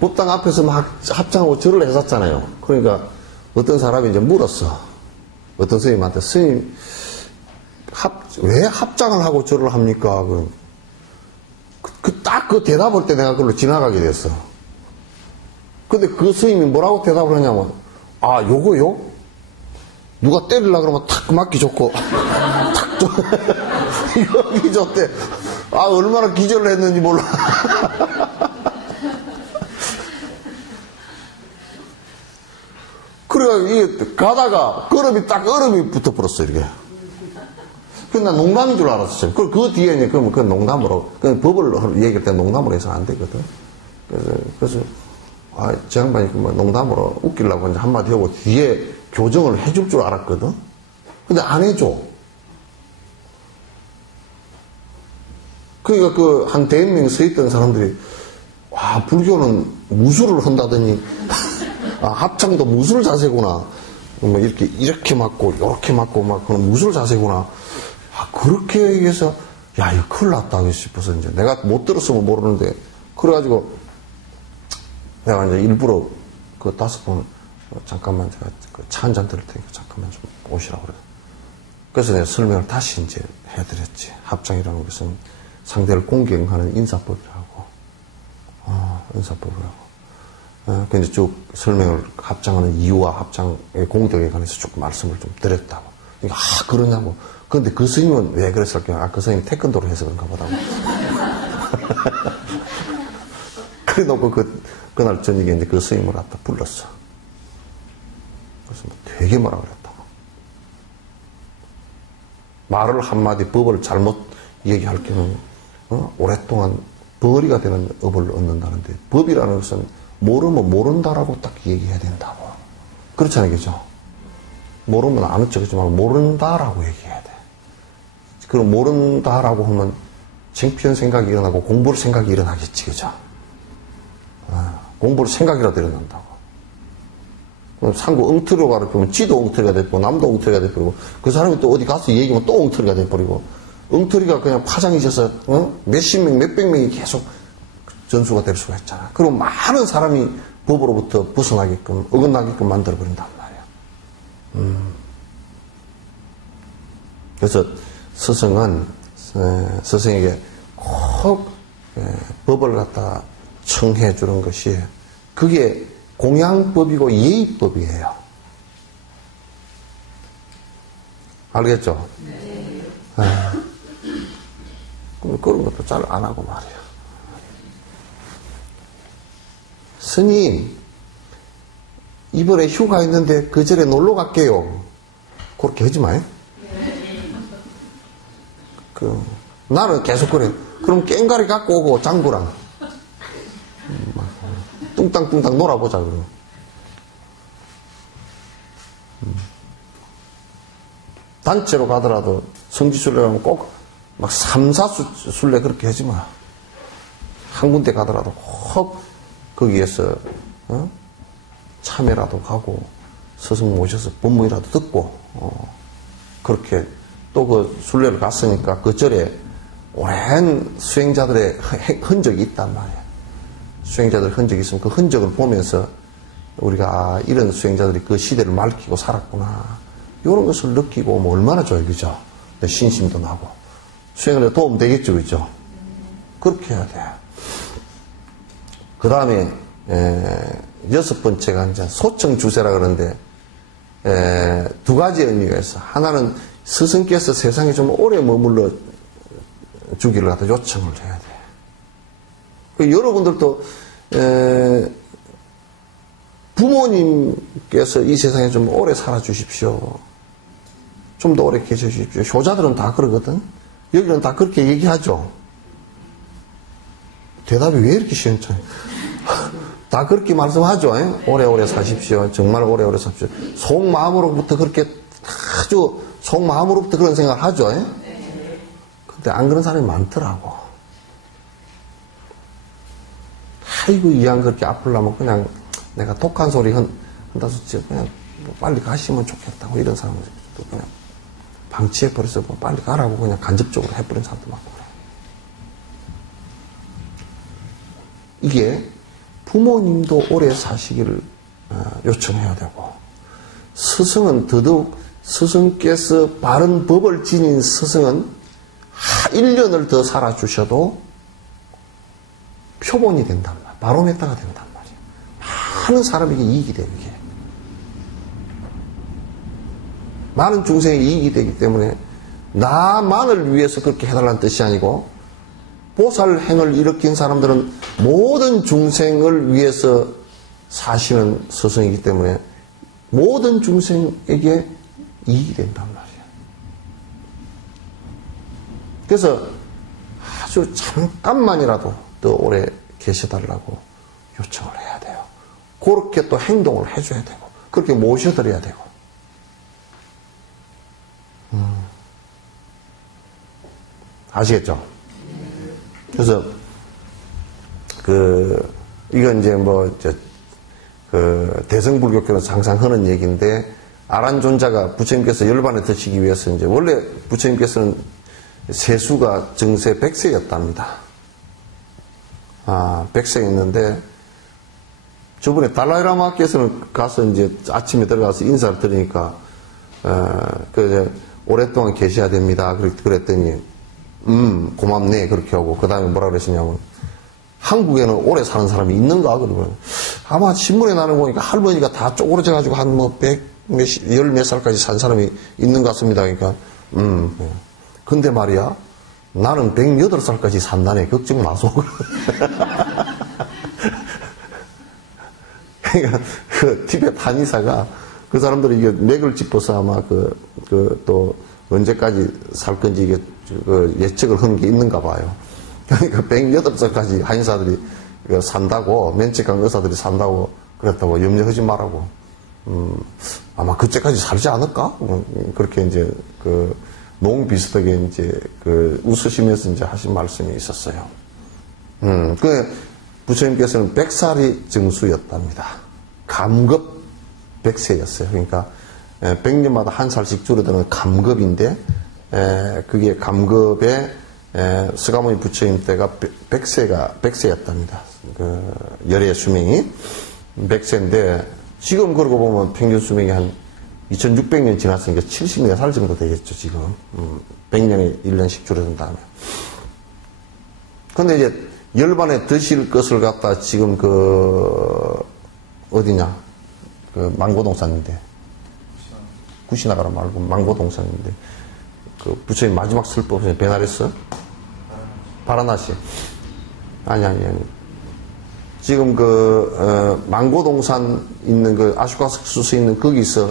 법당 앞에서 막 합장하고 절을 했었잖아요. 그러니까 어떤 사람이 이제 물었어. 어떤 스님한테 스님 왜 합장을 하고 절을 합니까? 딱 그 대답할 때 내가 그걸로 지나가게 됐어. 근데 그 스님이 뭐라고 대답을 하냐면 요거요? 누가 때리려고 그러면 탁 맞기 좋고 탁 여기 좋대. 얼마나 기절을 했는지 몰라. 그래 이게 가다가 얼음이 붙어버렸어 이렇게. 그래서 난 농담인 줄 알았어요. 그 뒤에 이제 그러면 그 농담으로 법을 얘기할 때 농담으로 해서 안 되거든. 그래서 저 양반이 뭐 농담으로 웃기려고 이제 한마디 하고 뒤에 교정을 해줄 줄 알았거든. 근데 안 해줘. 그러니까 한 대여 명 서 있던 사람들이 불교는 무술을 한다더니 합창도 무술 자세구나. 뭐 이렇게 맞고 이렇게 맞고 막 그런 무술 자세구나. 그렇게 얘기해서 이거 큰일 났다 싶어서 이제 내가 못 들었으면 모르는데 그래가지고 내가 이제 일부러 그 5번 잠깐만 제가 차 한잔 들을 테니까 잠깐만 좀 오시라고 그래서. 그래서 내가 설명을 다시 이제 해드렸지. 합장이라는 것은 상대를 공경하는 인사법이라고. 인사법이라고. 근데 쭉 설명을 합장하는 이유와 합장의 공덕에 관해서 조금 말씀을 좀 드렸다고. 그러니까, 그러냐고. 근데 그 스님은 왜 그랬을까요? 그 스님 태권도를 해서 그런가 보다고. 그래 놓고 그날 저녁에 이제 그 스님을 갖다 불렀어. 그래서 되게 뭐라 그랬다고. 말을 한마디 법을 잘못 얘기할 경우, 오랫동안 벌이가 되는 업을 얻는다는데, 법이라는 것은 모르면 모른다라고 딱 얘기해야 된다고. 그렇잖아요, 그죠? 모르면 아는 척 하지 말고 모른다라고 얘기해야 돼. 그럼 모른다라고 하면 창피한 생각이 일어나고 공부를 생각이 일어나겠지, 그죠? 공부를 생각이라도 일어난다고. 상구 엉터리로 가르치면 지도 엉터리가 돼버리고 남도 엉터리가 돼버리고 그 사람이 또 어디 가서 얘기하면 또 엉터리가 돼버리고 엉터리가 그냥 파장이 져서 몇십 명, 몇백 명이 계속 전수가 될 수가 있잖아. 그리고 많은 사람이 법으로부터 벗어나게끔 어긋나게끔 만들어버린단 말이야. 그래서 스승은 스승에게 꼭 법을 갖다 청해 주는 것이 그게 공양법이고 예의법이에요. 알겠죠? 네. 그런 것도 잘 안 하고 말이야. 스님, 이번에 휴가 있는데 그 전에 놀러 갈게요. 그렇게 하지 마요. 나는 계속 그래. 그럼 깽가리 갖고 오고 장구랑 뚱땅뚱땅 놀아보자 그러고. 단체로 가더라도 성지순례 가면 꼭 막 3, 4순례 그렇게 하지 마. 한 군데 가더라도 꼭 거기에서 참회라도 가고 스승 모셔서 법문이라도 듣고 그렇게 또 그 순례를 갔으니까 그 절에 오랜 수행자들의 흔적이 있단 말이야. 수행자들 흔적이 있으면 그 흔적을 보면서 우리가 이런 수행자들이 그 시대를 밝히고 살았구나. 이런 것을 느끼고 오면 얼마나 좋아요. 그죠? 내 신심도 나고. 수행에 도움 되겠죠. 그죠? 그렇게 해야 돼. 그 다음에, 6번째가 이제 소청주세라 그러는데, 2가지 의미가 있어. 하나는 스승께서 세상에 좀 오래 머물러 주기를 갖다 요청을 해야 돼. 여러분들도 부모님께서 이 세상에 좀 오래 살아주십시오. 좀 더 오래 계셔주십시오. 효자들은 다 그러거든. 여기는 다 그렇게 얘기하죠. 대답이 왜 이렇게 시원찮아요? 다 그렇게 말씀하죠. 오래오래 사십시오. 정말 오래오래 사십시오. 속마음으로부터 그렇게 아주 속마음으로부터 그런 생각을 하죠. 근데 안 그런 사람이 많더라고. 아이고, 이 양 그렇게 아플라면 그냥 내가 독한 소리 한다서 그냥 빨리 가시면 좋겠다고 이런 사람은 또 그냥 방치해버려서 빨리 가라고 그냥 간접적으로 해버린 사람도 많고 그래. 이게 부모님도 오래 사시기를 요청해야 되고 스승은 더더욱 스승께서 바른 법을 지닌 스승은 1년을 더 살아주셔도 표본이 된단 말이야. 바로메타가 된단 말이야. 많은 사람에게 이익이 되는 게. 많은 중생에 이익이 되기 때문에 나만을 위해서 그렇게 해달라는 뜻이 아니고 보살행을 일으킨 사람들은 모든 중생을 위해서 사시는 스승이기 때문에 모든 중생에게 이익이 된단 말이야. 그래서 아주 잠깐만이라도 더 오래 계셔달라고 요청을 해야 돼요. 그렇게 또 행동을 해줘야 되고 그렇게 모셔드려야 되고 아시겠죠? 그래서 이건 이제 대승불교권에서 항상 하는 얘기인데 아란존자가 부처님께서 열반에 드시기 위해서 이제 원래 부처님께서는 세수가 정세 100세였답니다. 100세였는데 저번에 달라이라마께서는 가서 이제 아침에 들어가서 인사를 드리니까 오랫동안 계셔야 됩니다. 그랬더니 고맙네 그렇게 하고 그 다음에 뭐라 그러시냐면 한국에는 오래 사는 사람이 있는가? 그러면 아마 신문에 나는 거 보니까 할머니가 다 쪼그러져가지고 한 열 몇 살까지 산 사람이 있는 것 같습니다. 그러니까 근데 말이야 나는 108살까지 산다네. 걱정 마소. 그러니까 그 티베트 한의사가 그 사람들이 이게 맥을 짚어서 아마 또 언제까지 살 건지 이게 예측을 한 게 있는가 봐요. 그러니까 108살까지 한의사들이 산다고, 면책한 의사들이 산다고 그랬다고 염려하지 말라고. 아마 그때까지 살지 않을까? 그렇게 이제 농 비슷하게 이제 웃으시면서 이제 하신 말씀이 있었어요. 부처님께서는 100살이 정수였답니다. 감급 100세였어요. 그러니까 100년마다 한 살씩 줄어드는 감급인데, 그게 감급에 스가모니 부처님 때가 100세였답니다. 열의 수명이 100세인데, 지금 그러고 보면 평균 수명이 한 2600년 지났으니까 74살 정도 되겠죠, 지금. 100년에 1년씩 줄어든다면. 근데 이제 열반에 드실 것을 갖다 지금 어디냐? 망고동산인데. 구시나가라 말고 망고동산인데. 부처님 마지막 설법, 베나레스? 바라나시. 아니. 지금 망고동산 있는 아슈카 석수수 있는 거기서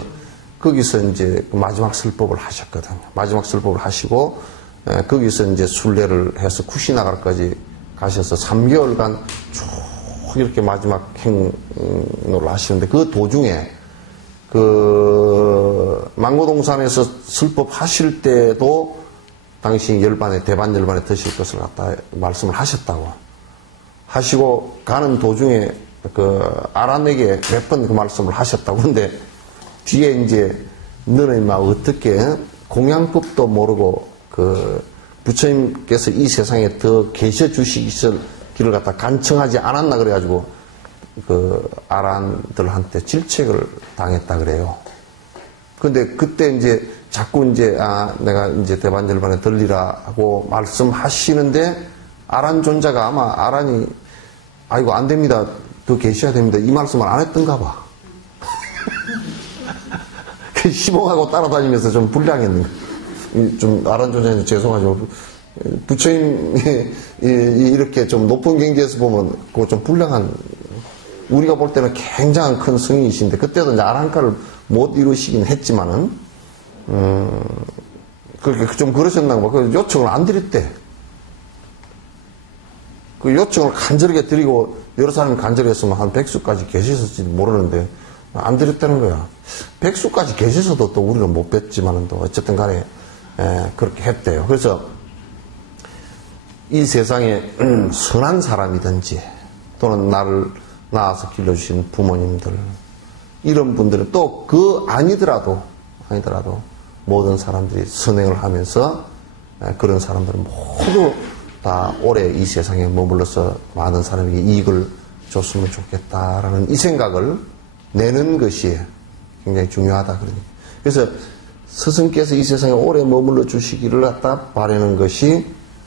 이제 마지막 설법을 하셨거든요. 마지막 설법을 하시고, 거기서 이제 순례를 해서 쿠시나가라까지 가셔서 3개월간 쭉 이렇게 마지막 행로를 하시는데, 그 도중에 망고동산에서 설법 하실 때도 당시 대반 열반에 드실 것을 갖다 말씀을 하셨다고 하시고, 가는 도중에 아란에게 몇 번 그 말씀을 하셨다고. 근데 뒤에 이제 너는 막 어떻게 공양법도 모르고 부처님께서 이 세상에 더 계셔 주시기를 갖다 간청하지 않았나 그래가지고 아란들한테 질책을 당했다 그래요. 근데 그때 이제 자꾸 이제 내가 이제 대반열반에 들리라 하고 말씀하시는데, 아란 존자가 아마 아란이 아이고 안 됩니다, 더 계셔야 됩니다, 이 말씀을 안 했던가 봐. 시봉하고 따라다니면서 좀 불량했는 거예요. 좀 아란 존자한테 죄송하지만 부처님이 이렇게 좀 높은 경지에서 보면 그거 좀 불량한, 우리가 볼 때는 굉장한 큰 성인이신데 그때도 이제 아란가를 못 이루시긴 했지만은 그렇게 좀 그러셨나 봐. 그 요청을 안 드렸대. 그 요청을 간절하게 드리고 여러 사람이 간절히 했으면 한 100수까지 계셨을지 모르는데 안 드렸다는 거야. 100수까지 계셔서도 또 우리는 못 뵀지만은 또 어쨌든 간에 그렇게 했대요. 그래서 이 세상에 선한 사람이든지 또는 나를 낳아서 길러주신 부모님들, 이런 분들은 또 아니더라도 모든 사람들이 선행을 하면서 그런 사람들은 모두 다 오래 이 세상에 머물러서 많은 사람에게 이익을 줬으면 좋겠다라는 이 생각을 내는 것이 굉장히 중요하다. 그래서 스승께서 이 세상에 오래 머물러 주시기를 갖다 바라는 것이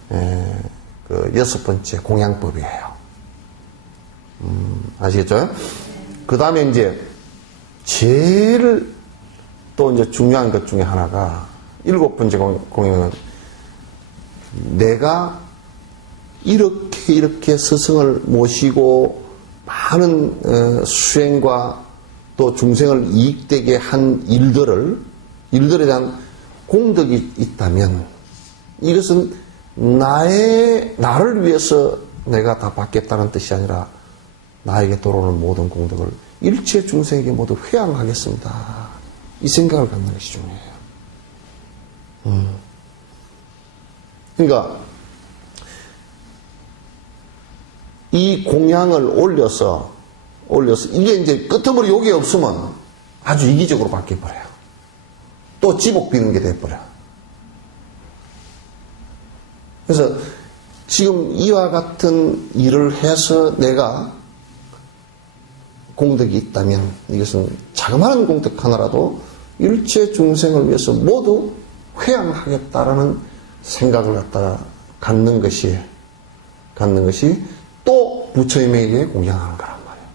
그 6번째 공양법이에요. 아시겠죠? 그 다음에 이제 제일 또 이제 중요한 것 중에 하나가 7번째 공양은 내가 이렇게 스승을 모시고 많은 수행과 또 중생을 이익되게 한 일들에 대한 공덕이 있다면 이것은 나를 위해서 내가 다 받겠다는 뜻이 아니라 나에게 돌아오는 모든 공덕을 일체 중생에게 모두 회양하겠습니다. 이 생각을 갖는 것이 중요해요. 그러니까 이 공양을 올려서 이게 이제 끄트머리 욕이 없으면 아주 이기적으로 바뀌어버려요. 또 지복 비는 게 돼버려. 그래서 지금 이와 같은 일을 해서 내가 공덕이 있다면 이것은 자그마한 공덕 하나라도 일체 중생을 위해서 모두 회양하겠다라는 생각을 갖는 것이 또 부처님에게 공양하는 거란 말이에요.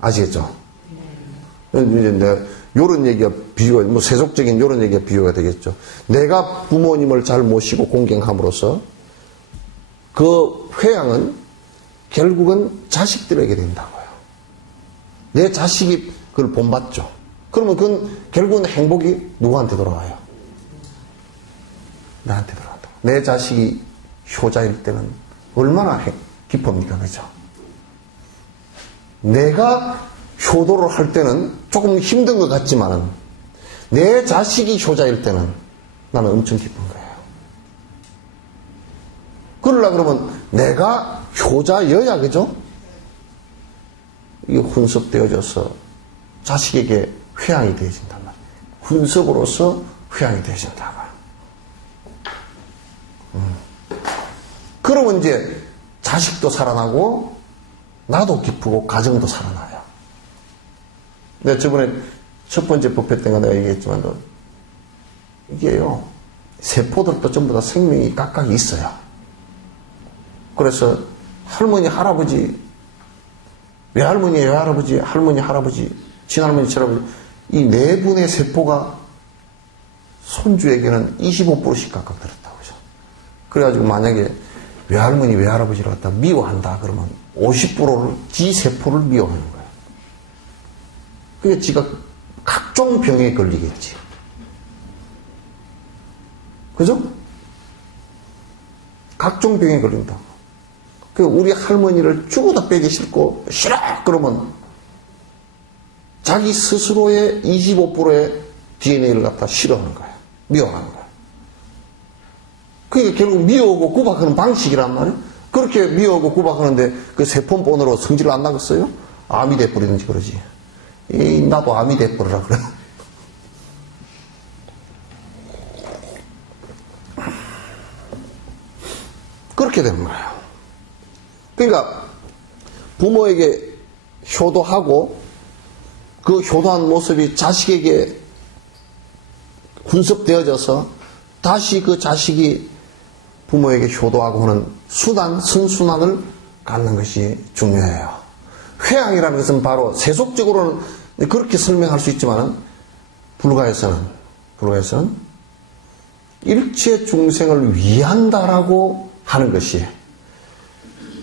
아시겠죠? 이제 내가 요런 얘기가 비유가, 세속적인 요런 얘기가 비유가 되겠죠. 내가 부모님을 잘 모시고 공경함으로써 그 회양은 결국은 자식들에게 된다고요. 내 자식이 그걸 본받죠. 그러면 그건 결국은 행복이 누구한테 돌아와요? 나한테 돌아간다. 내 자식이 효자일 때는 얼마나 기쁩니까? 그죠? 내가 효도를 할 때는 조금 힘든 것 같지만은 내 자식이 효자일 때는 나는 엄청 기쁜 거예요. 그러려 그러면 내가 효자여야, 그죠? 이게 훈섭되어져서 자식에게 회양이 되어진단 말이에요. 훈섭으로서 회양이 되어진다. 그러면 이제 자식도 살아나고 나도 기쁘고 가정도 살아나요. 내가 저번에 첫 번째 법회 때가 내가 얘기했지만 이게요, 세포들도 전부 다 생명이 각각 있어요. 그래서 할머니, 할아버지, 외할머니, 외할아버지, 할머니, 할아버지, 친할머니, 친할아버지, 이 네 분의 세포가 손주에게는 25%씩 각각 들었다고 하죠. 그래가지고 만약에 외할머니, 외할아버지를 갖다 미워한다 그러면 50%를, 지 세포를 미워하는 거예요. 그게 지가 각종 병에 걸리겠지. 그죠? 각종 병에 걸린다. 그 우리 할머니를 죽어도 빼기 싫고 싫어 그러면 자기 스스로의 25%의 DNA를 갖다 싫어하는 거예요. 미워하는 거예요. 그게 결국 미워하고 구박하는 방식이란 말이에요. 그렇게 미워하고 구박하는데 그 세포본으로 성질을 안 나겠어요? 암이 돼버리든지 그러지. 에이, 나도 암이 돼버리라 그래. 그렇게 되는 거예요. 그러니까 부모에게 효도하고 그 효도한 모습이 자식에게 군섭되어져서 다시 그 자식이 부모에게 효도하고 하는 순환, 선순환을 갖는 것이 중요해요. 회양이라는 것은 바로 세속적으로는 그렇게 설명할 수 있지만 불가에서는 일체 중생을 위한다라고 하는 것이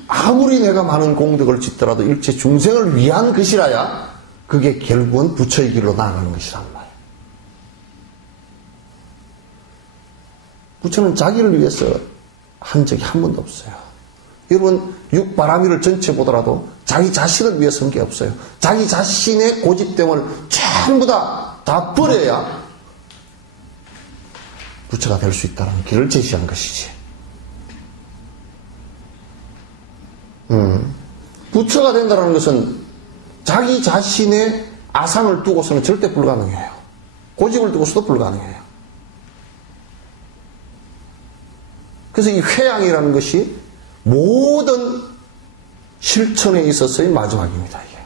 아무리 내가 많은 공덕을 짓더라도 일체 중생을 위한 것이라야 그게 결국은 부처의 길로 나아가는 것이란 말이에요. 부처는 자기를 위해서 한 적이 한 번도 없어요. 여러분 육바라밀을 전체 보더라도 자기 자신을 위해서 한 게 없어요. 자기 자신의 고집됨을 전부 다 버려야 부처가 될 수 있다는 길을 제시한 것이지. 부처가 된다는 것은 자기 자신의 아상을 두고서는 절대 불가능해요. 고집을 두고서도 불가능해요. 그래서 이 회양이라는 것이 모든 실천에 있어서의 마지막입니다. 이게.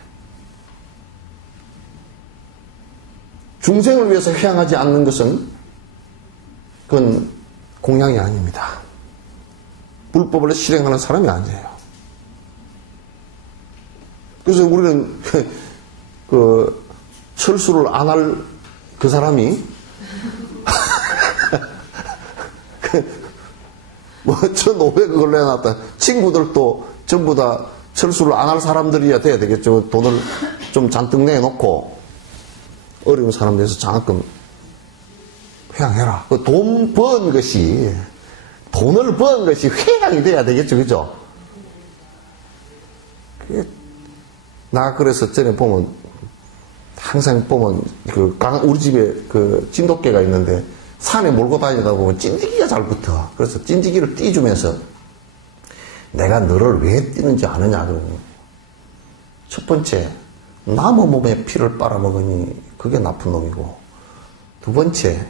중생을 위해서 회양하지 않는 것은 그건 공양이 아닙니다. 불법을 실행하는 사람이 아니에요. 그래서 우리는 그 철수를 안 할 그 사람이 뭐 1,500을 내놨다. 친구들도 전부 다 철수를 안 할 사람들이야 돼야 되겠죠. 돈을 좀 잔뜩 내놓고 어려운 사람들에서 장학금 회양해라. 돈 번 것이, 돈을 번 것이 회양이 돼야 되겠죠. 그죠? 나 그래서 전에 보면, 항상 보면, 우리 집에 그 찐독개가 있는데, 산에 몰고 다니다 보면 찐지기가 잘 붙어. 그래서 찐지기를 띄주면서, 내가 너를 왜 띄는지 아느냐. 그러면, 첫 번째, 나무 몸에 피를 빨아먹으니 그게 나쁜 놈이고, 두 번째,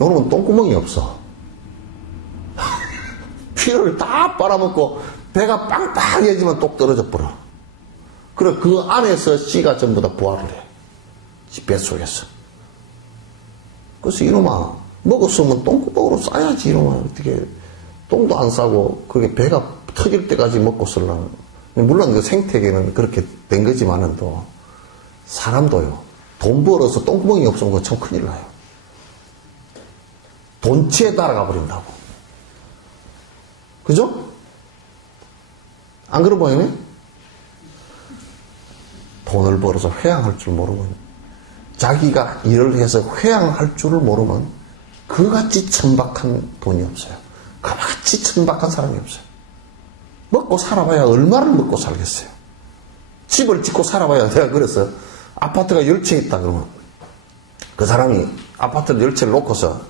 요놈은 똥구멍이 없어. 피를 다 빨아먹고 배가 빵빵해지면 똑 떨어져 버려. 그래 그 안에서 씨가 전부 다 부활을 해. 지 뱃속에서. 그래서 이놈아 먹었으면 똥구멍으로 싸야지. 이놈아 어떻게 똥도 안 싸고 그게 배가 터질 때까지 먹고 쓰려는. 물론 그 생태계는 그렇게 된 거지만은 또 사람도요. 돈 벌어서 똥구멍이 없으면 그거 참 큰일 나요. 돈치에 따라가 버린다고. 그죠? 안 그런 모양이네? 돈을 벌어서 회양할 줄 모르면, 자기가 일을 해서 회양할 줄을 모르면 그같이 천박한 돈이 없어요. 그같이 천박한 사람이 없어요. 먹고 살아봐야 얼마를 먹고 살겠어요. 집을 짓고 살아봐야, 내가 그래서 아파트가 10채 있다 그러면 그 사람이 아파트를 10채를 놓고서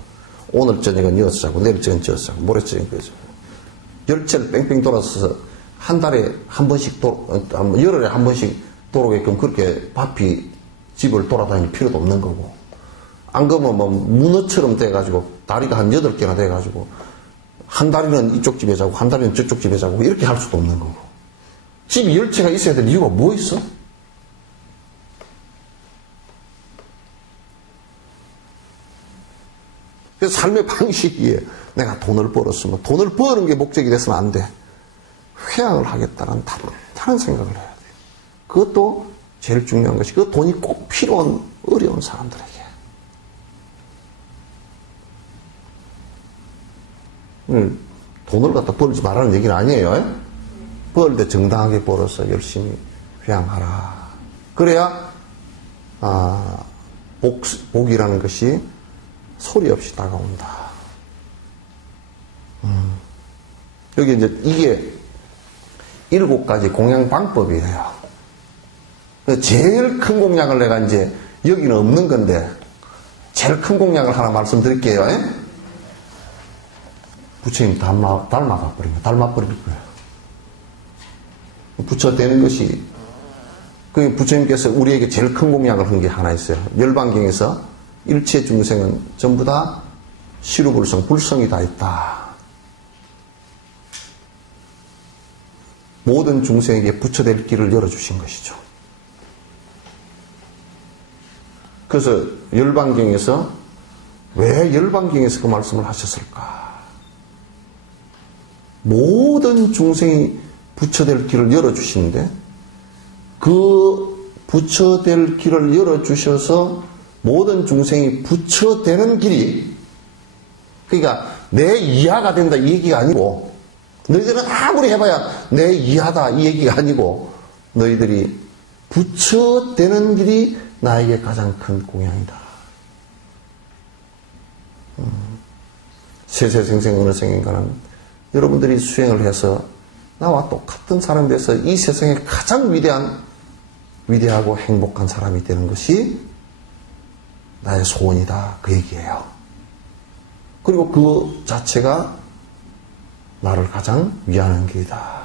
오늘 저녁은 이어서 자고 내일 저녁은 저어서 자고 모레 저녁은 그어서 10채를 뺑뺑 돌아서 한 달에 한 번씩 열흘에 한 번씩 돌아오게끔 그렇게 바삐 집을 돌아다닐 필요도 없는 거고, 안 그러면 뭐 문어처럼 돼가지고 다리가 한 8개나 돼가지고 한 다리는 이쪽 집에 자고 한 다리는 저쪽 집에 자고 이렇게 할 수도 없는 거고, 집이 10채가 있어야 될 이유가 뭐 있어? 그래서 삶의 방식이에 내가 돈을 벌었으면 돈을 버는 게 목적이 됐으면 안 돼. 회양을 하겠다는 다른 생각을 해야 돼. 그것도 제일 중요한 것이 그 돈이 꼭 필요한 어려운 사람들에게. 돈을 갖다 벌지 말라는 얘기는 아니에요. 벌 때 정당하게 벌어서 열심히 회양하라. 그래야 복이라는 것이 소리 없이 다가온다. 여기 이제 이게 7가지 공양 방법이에요. 제일 큰 공약을 내가 이제 여기는 없는 건데 제일 큰 공약을 하나 말씀드릴게요. 부처님 닮아버린 거예요. 닮아버릴 거예요. 부처 되는 것이, 그 부처님께서 우리에게 제일 큰 공약을 한 게 하나 있어요. 열반경에서 일체 중생은 전부 다 시루불성, 불성이 다 있다. 모든 중생에게 부처될 길을 열어주신 것이죠. 그래서 열반경에서 왜 열반경에서 그 말씀을 하셨을까? 모든 중생이 부처될 길을 열어주시는데 그 부처될 길을 열어주셔서 모든 중생이 부처되는 길이, 그러니까 내 이하가 된다 이 얘기가 아니고, 너희들은 아무리 해봐야 내 이하다 이 얘기가 아니고, 너희들이 부처되는 길이 나에게 가장 큰 공양이다. 세세생생 어느 생인가는 여러분들이 수행을 해서 나와 똑같은 사람이 돼서 이 세상에 가장 위대하고 행복한 사람이 되는 것이 나의 소원이다. 그 얘기예요. 그리고 그 자체가 나를 가장 위하는 길이다.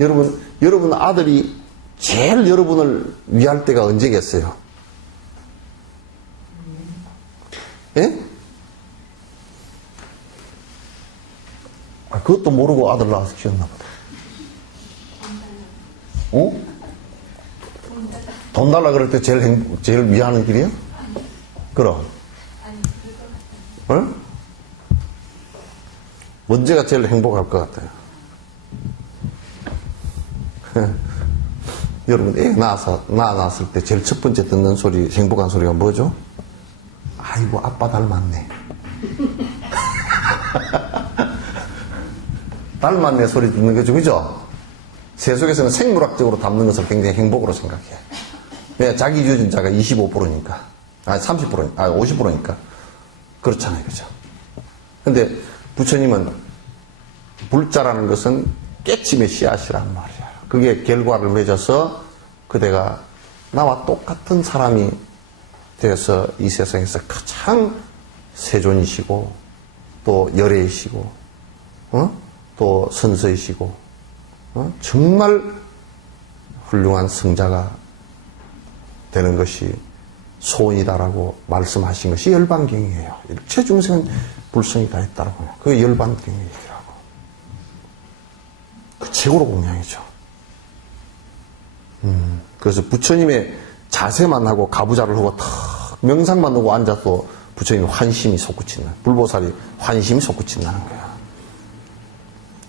여러분 아들이 제일 여러분을 위할 때가 언제겠어요? 예? 그것도 모르고 아들 낳아서 키웠나 보다. 어? 돈 달라 그럴 때 제일 위하는 길이요? 그럼. 어? 언제가 제일 행복할 것 같아요? 여러분, 애 낳았을 때 제일 첫 번째 듣는 소리, 행복한 소리가 뭐죠? 아이고, 아빠 닮았네. 닮았네 소리 듣는 거죠, 그죠? 세속에서는 생물학적으로 닮는 것을 굉장히 행복으로 생각해. 왜? 자기 유전자가 25%니까. 30%니까. 50%니까. 그렇잖아요, 그죠? 근데 부처님은 불자라는 것은 깨침의 씨앗이란 말이야. 그게 결과를 맺어서 그대가 나와 똑같은 사람이 되어서 이 세상에서 가장 세존이시고 또 열애이시고 또 선서이시고 정말 훌륭한 성자가 되는 것이 소원이다라고 말씀하신 것이 열반경이에요. 일체 중생은 불성이 다 있다라고 해요. 그게 열반경이라고. 그 최고로 공양이죠. 그래서 부처님의 자세만 하고 가부좌를 하고 탁 명상만 하고 앉아도 부처님 환심이 솟구친다. 불보살이 환심이 솟구친다는 거야.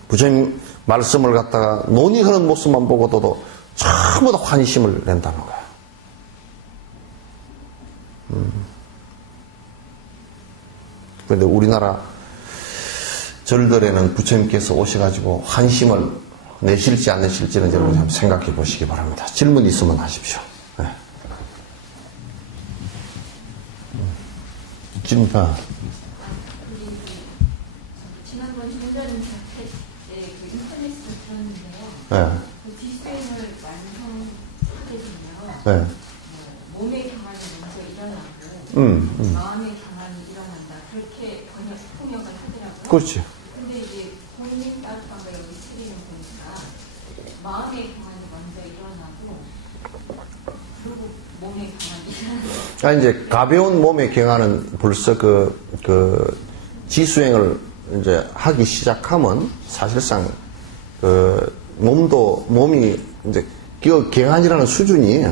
부처님 말씀을 갖다가 논의하는 모습만 보고도 전부 다 환심을 낸다는 거야. 그런데 우리나라 절들에는 부처님께서 오셔가지고 환심을 내실지 안 내실지는 여러분 한번 생각해 보시기 바랍니다. 질문 있으면 하십시오. 네. 질문 다. 지난번 주셨는데요. 네. 그 지수행을 완성하게 되면 네. 몸의 경환이 먼저 일어나고 마음의 경환이 일어난다. 그렇게 통역을 하더라고요. 그렇지. 근데 이제 본인 따뜻한가 여기 쓰리는 보니까 마음의 경환이 먼저 일어나고 그리고 몸의 경환이 일어나고. 아, 이제 가벼운 몸의 경화는 벌써 그 지수행을 이제 하기 시작하면 사실상 그 몸이 이제 그 경환이라는 수준이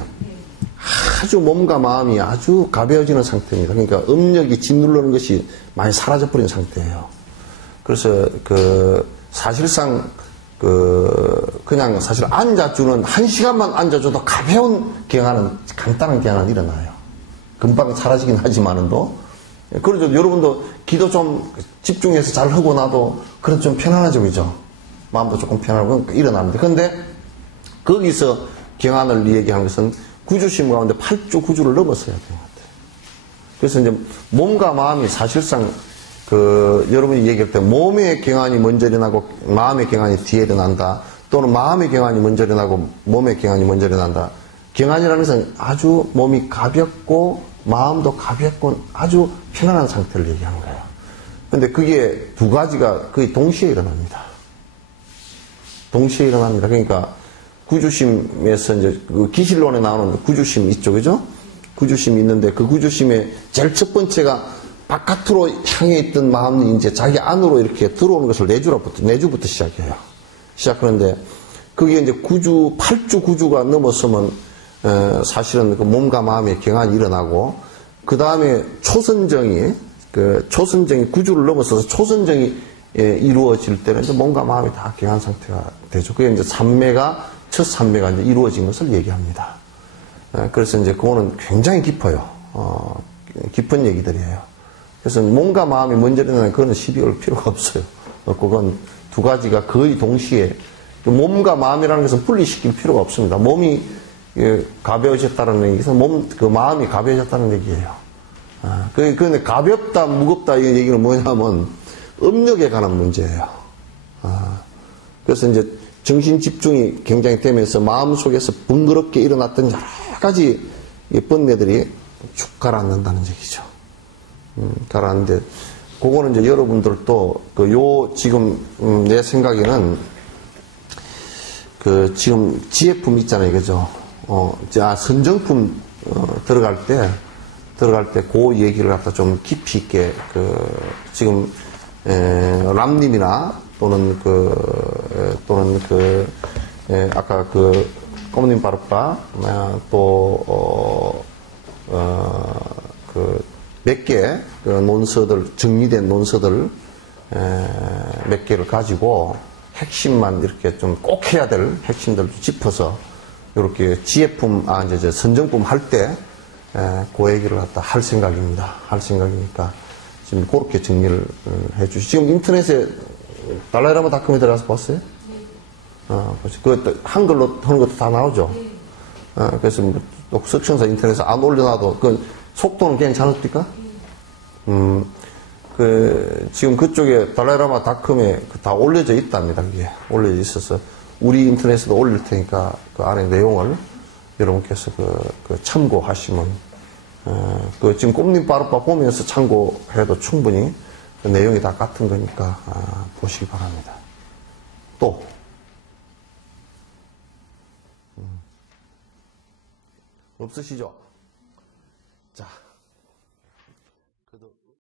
아주 몸과 마음이 아주 가벼워지는 상태입니다. 그러니까 음력이 짓누르는 것이 많이 사라져버린 상태예요. 그래서 사실상 그냥 사실 앉아주는 1시간만 앉아줘도 가벼운 경화는, 간단한 경화는 일어나요. 금방 사라지긴 하지만은도. 그러죠. 여러분도 기도 좀 집중해서 잘 하고 나도 그래도 좀 편안하죠. 그죠? 마음도 조금 편하고 일어납니다. 근데 거기서 경환을 얘기한 것은 구주심 가운데 8주 구주를 넘었어야 되는 것 같아요. 그래서 이제 몸과 마음이 사실상 여러분이 얘기할 때 몸의 경환이 먼저 일어나고 마음의 경환이 뒤에 일어난다. 또는 마음의 경환이 먼저 일어나고 몸의 경환이 먼저 일어난다. 경환이라는 것은 아주 몸이 가볍고 마음도 가볍고 아주 편안한 상태를 얘기하는 거예요. 근데 그게 두 가지가 거의 동시에 일어납니다. 동시에 일어납니다. 그러니까 구주심에서 이제 그 기실론에 나오는 구주심 있죠, 그죠? 구주심이 있는데 그 구주심의 제일 첫 번째가 바깥으로 향해 있던 마음이 이제 자기 안으로 이렇게 들어오는 것을 내주부터 시작해요. 시작하는데 그게 이제 8주 구주가 넘었으면 사실은 그 몸과 마음의 경환이 일어나고 그 다음에 초선정이 구주를 넘어서서 초선정이 이루어질 때는 이제 몸과 마음이 다 경환 상태가 되죠. 그게 이제 첫 산매가 이제 이루어진 것을 얘기합니다. 그래서 이제 그거는 굉장히 깊어요. 깊은 얘기들이에요. 그래서 몸과 마음이 먼저 일어나는 그거는 시비 걸 필요가 없어요. 그건 두 가지가 거의 동시에 몸과 마음이라는 것은 분리시킬 필요가 없습니다. 몸이 가벼워졌다는 얘기에서 마음이 가벼워졌다는 얘기예요. 그런데 가볍다, 무겁다 이 얘기는 뭐냐면 음력에 관한 문제예요. 그래서 이제 정신 집중이 굉장히 되면서 마음 속에서 번거롭게 일어났던 여러 가지 번뇌들이 쭉 가라앉는다는 얘기죠. 가라앉는데 그거는 이제 여러분들도 지금 내 생각에는 지금 지혜품 있잖아요, 그죠? 선정품 들어갈 때 그 얘기를 갖다 좀 깊이 있게 지금 람님이나 또는 아까 꼬무님 바르빠 또 몇 개 논서들 정리된 논서들 몇 개를 가지고 핵심만 이렇게 좀 꼭 해야 될 핵심들을 짚어서 이렇게 지혜품 이제 선정품 할 때 그 얘기를 갖다 할 생각입니다. 할 생각이니까 지금 그렇게 정리를 해주시. 지금 인터넷에 달라이라마닷컴에 들어가서 봤어요? 그 한글로 하는 것도 다 나오죠. 그래서 또 석천사 인터넷에 안 올려놔도 그 속도는 괜찮습니까? 지금 그쪽에 달라이라마닷컴에 다 올려져 있답니다. 그게 올려져 있어서 우리 인터넷에도 올릴 테니까 그 안에 내용을 여러분께서 참고하시면 지금 꼼님 빠르빠 보면서 참고해도 충분히 그 내용이 다 같은 거니까 보시기 바랍니다. 또 없으시죠? 자, 그래도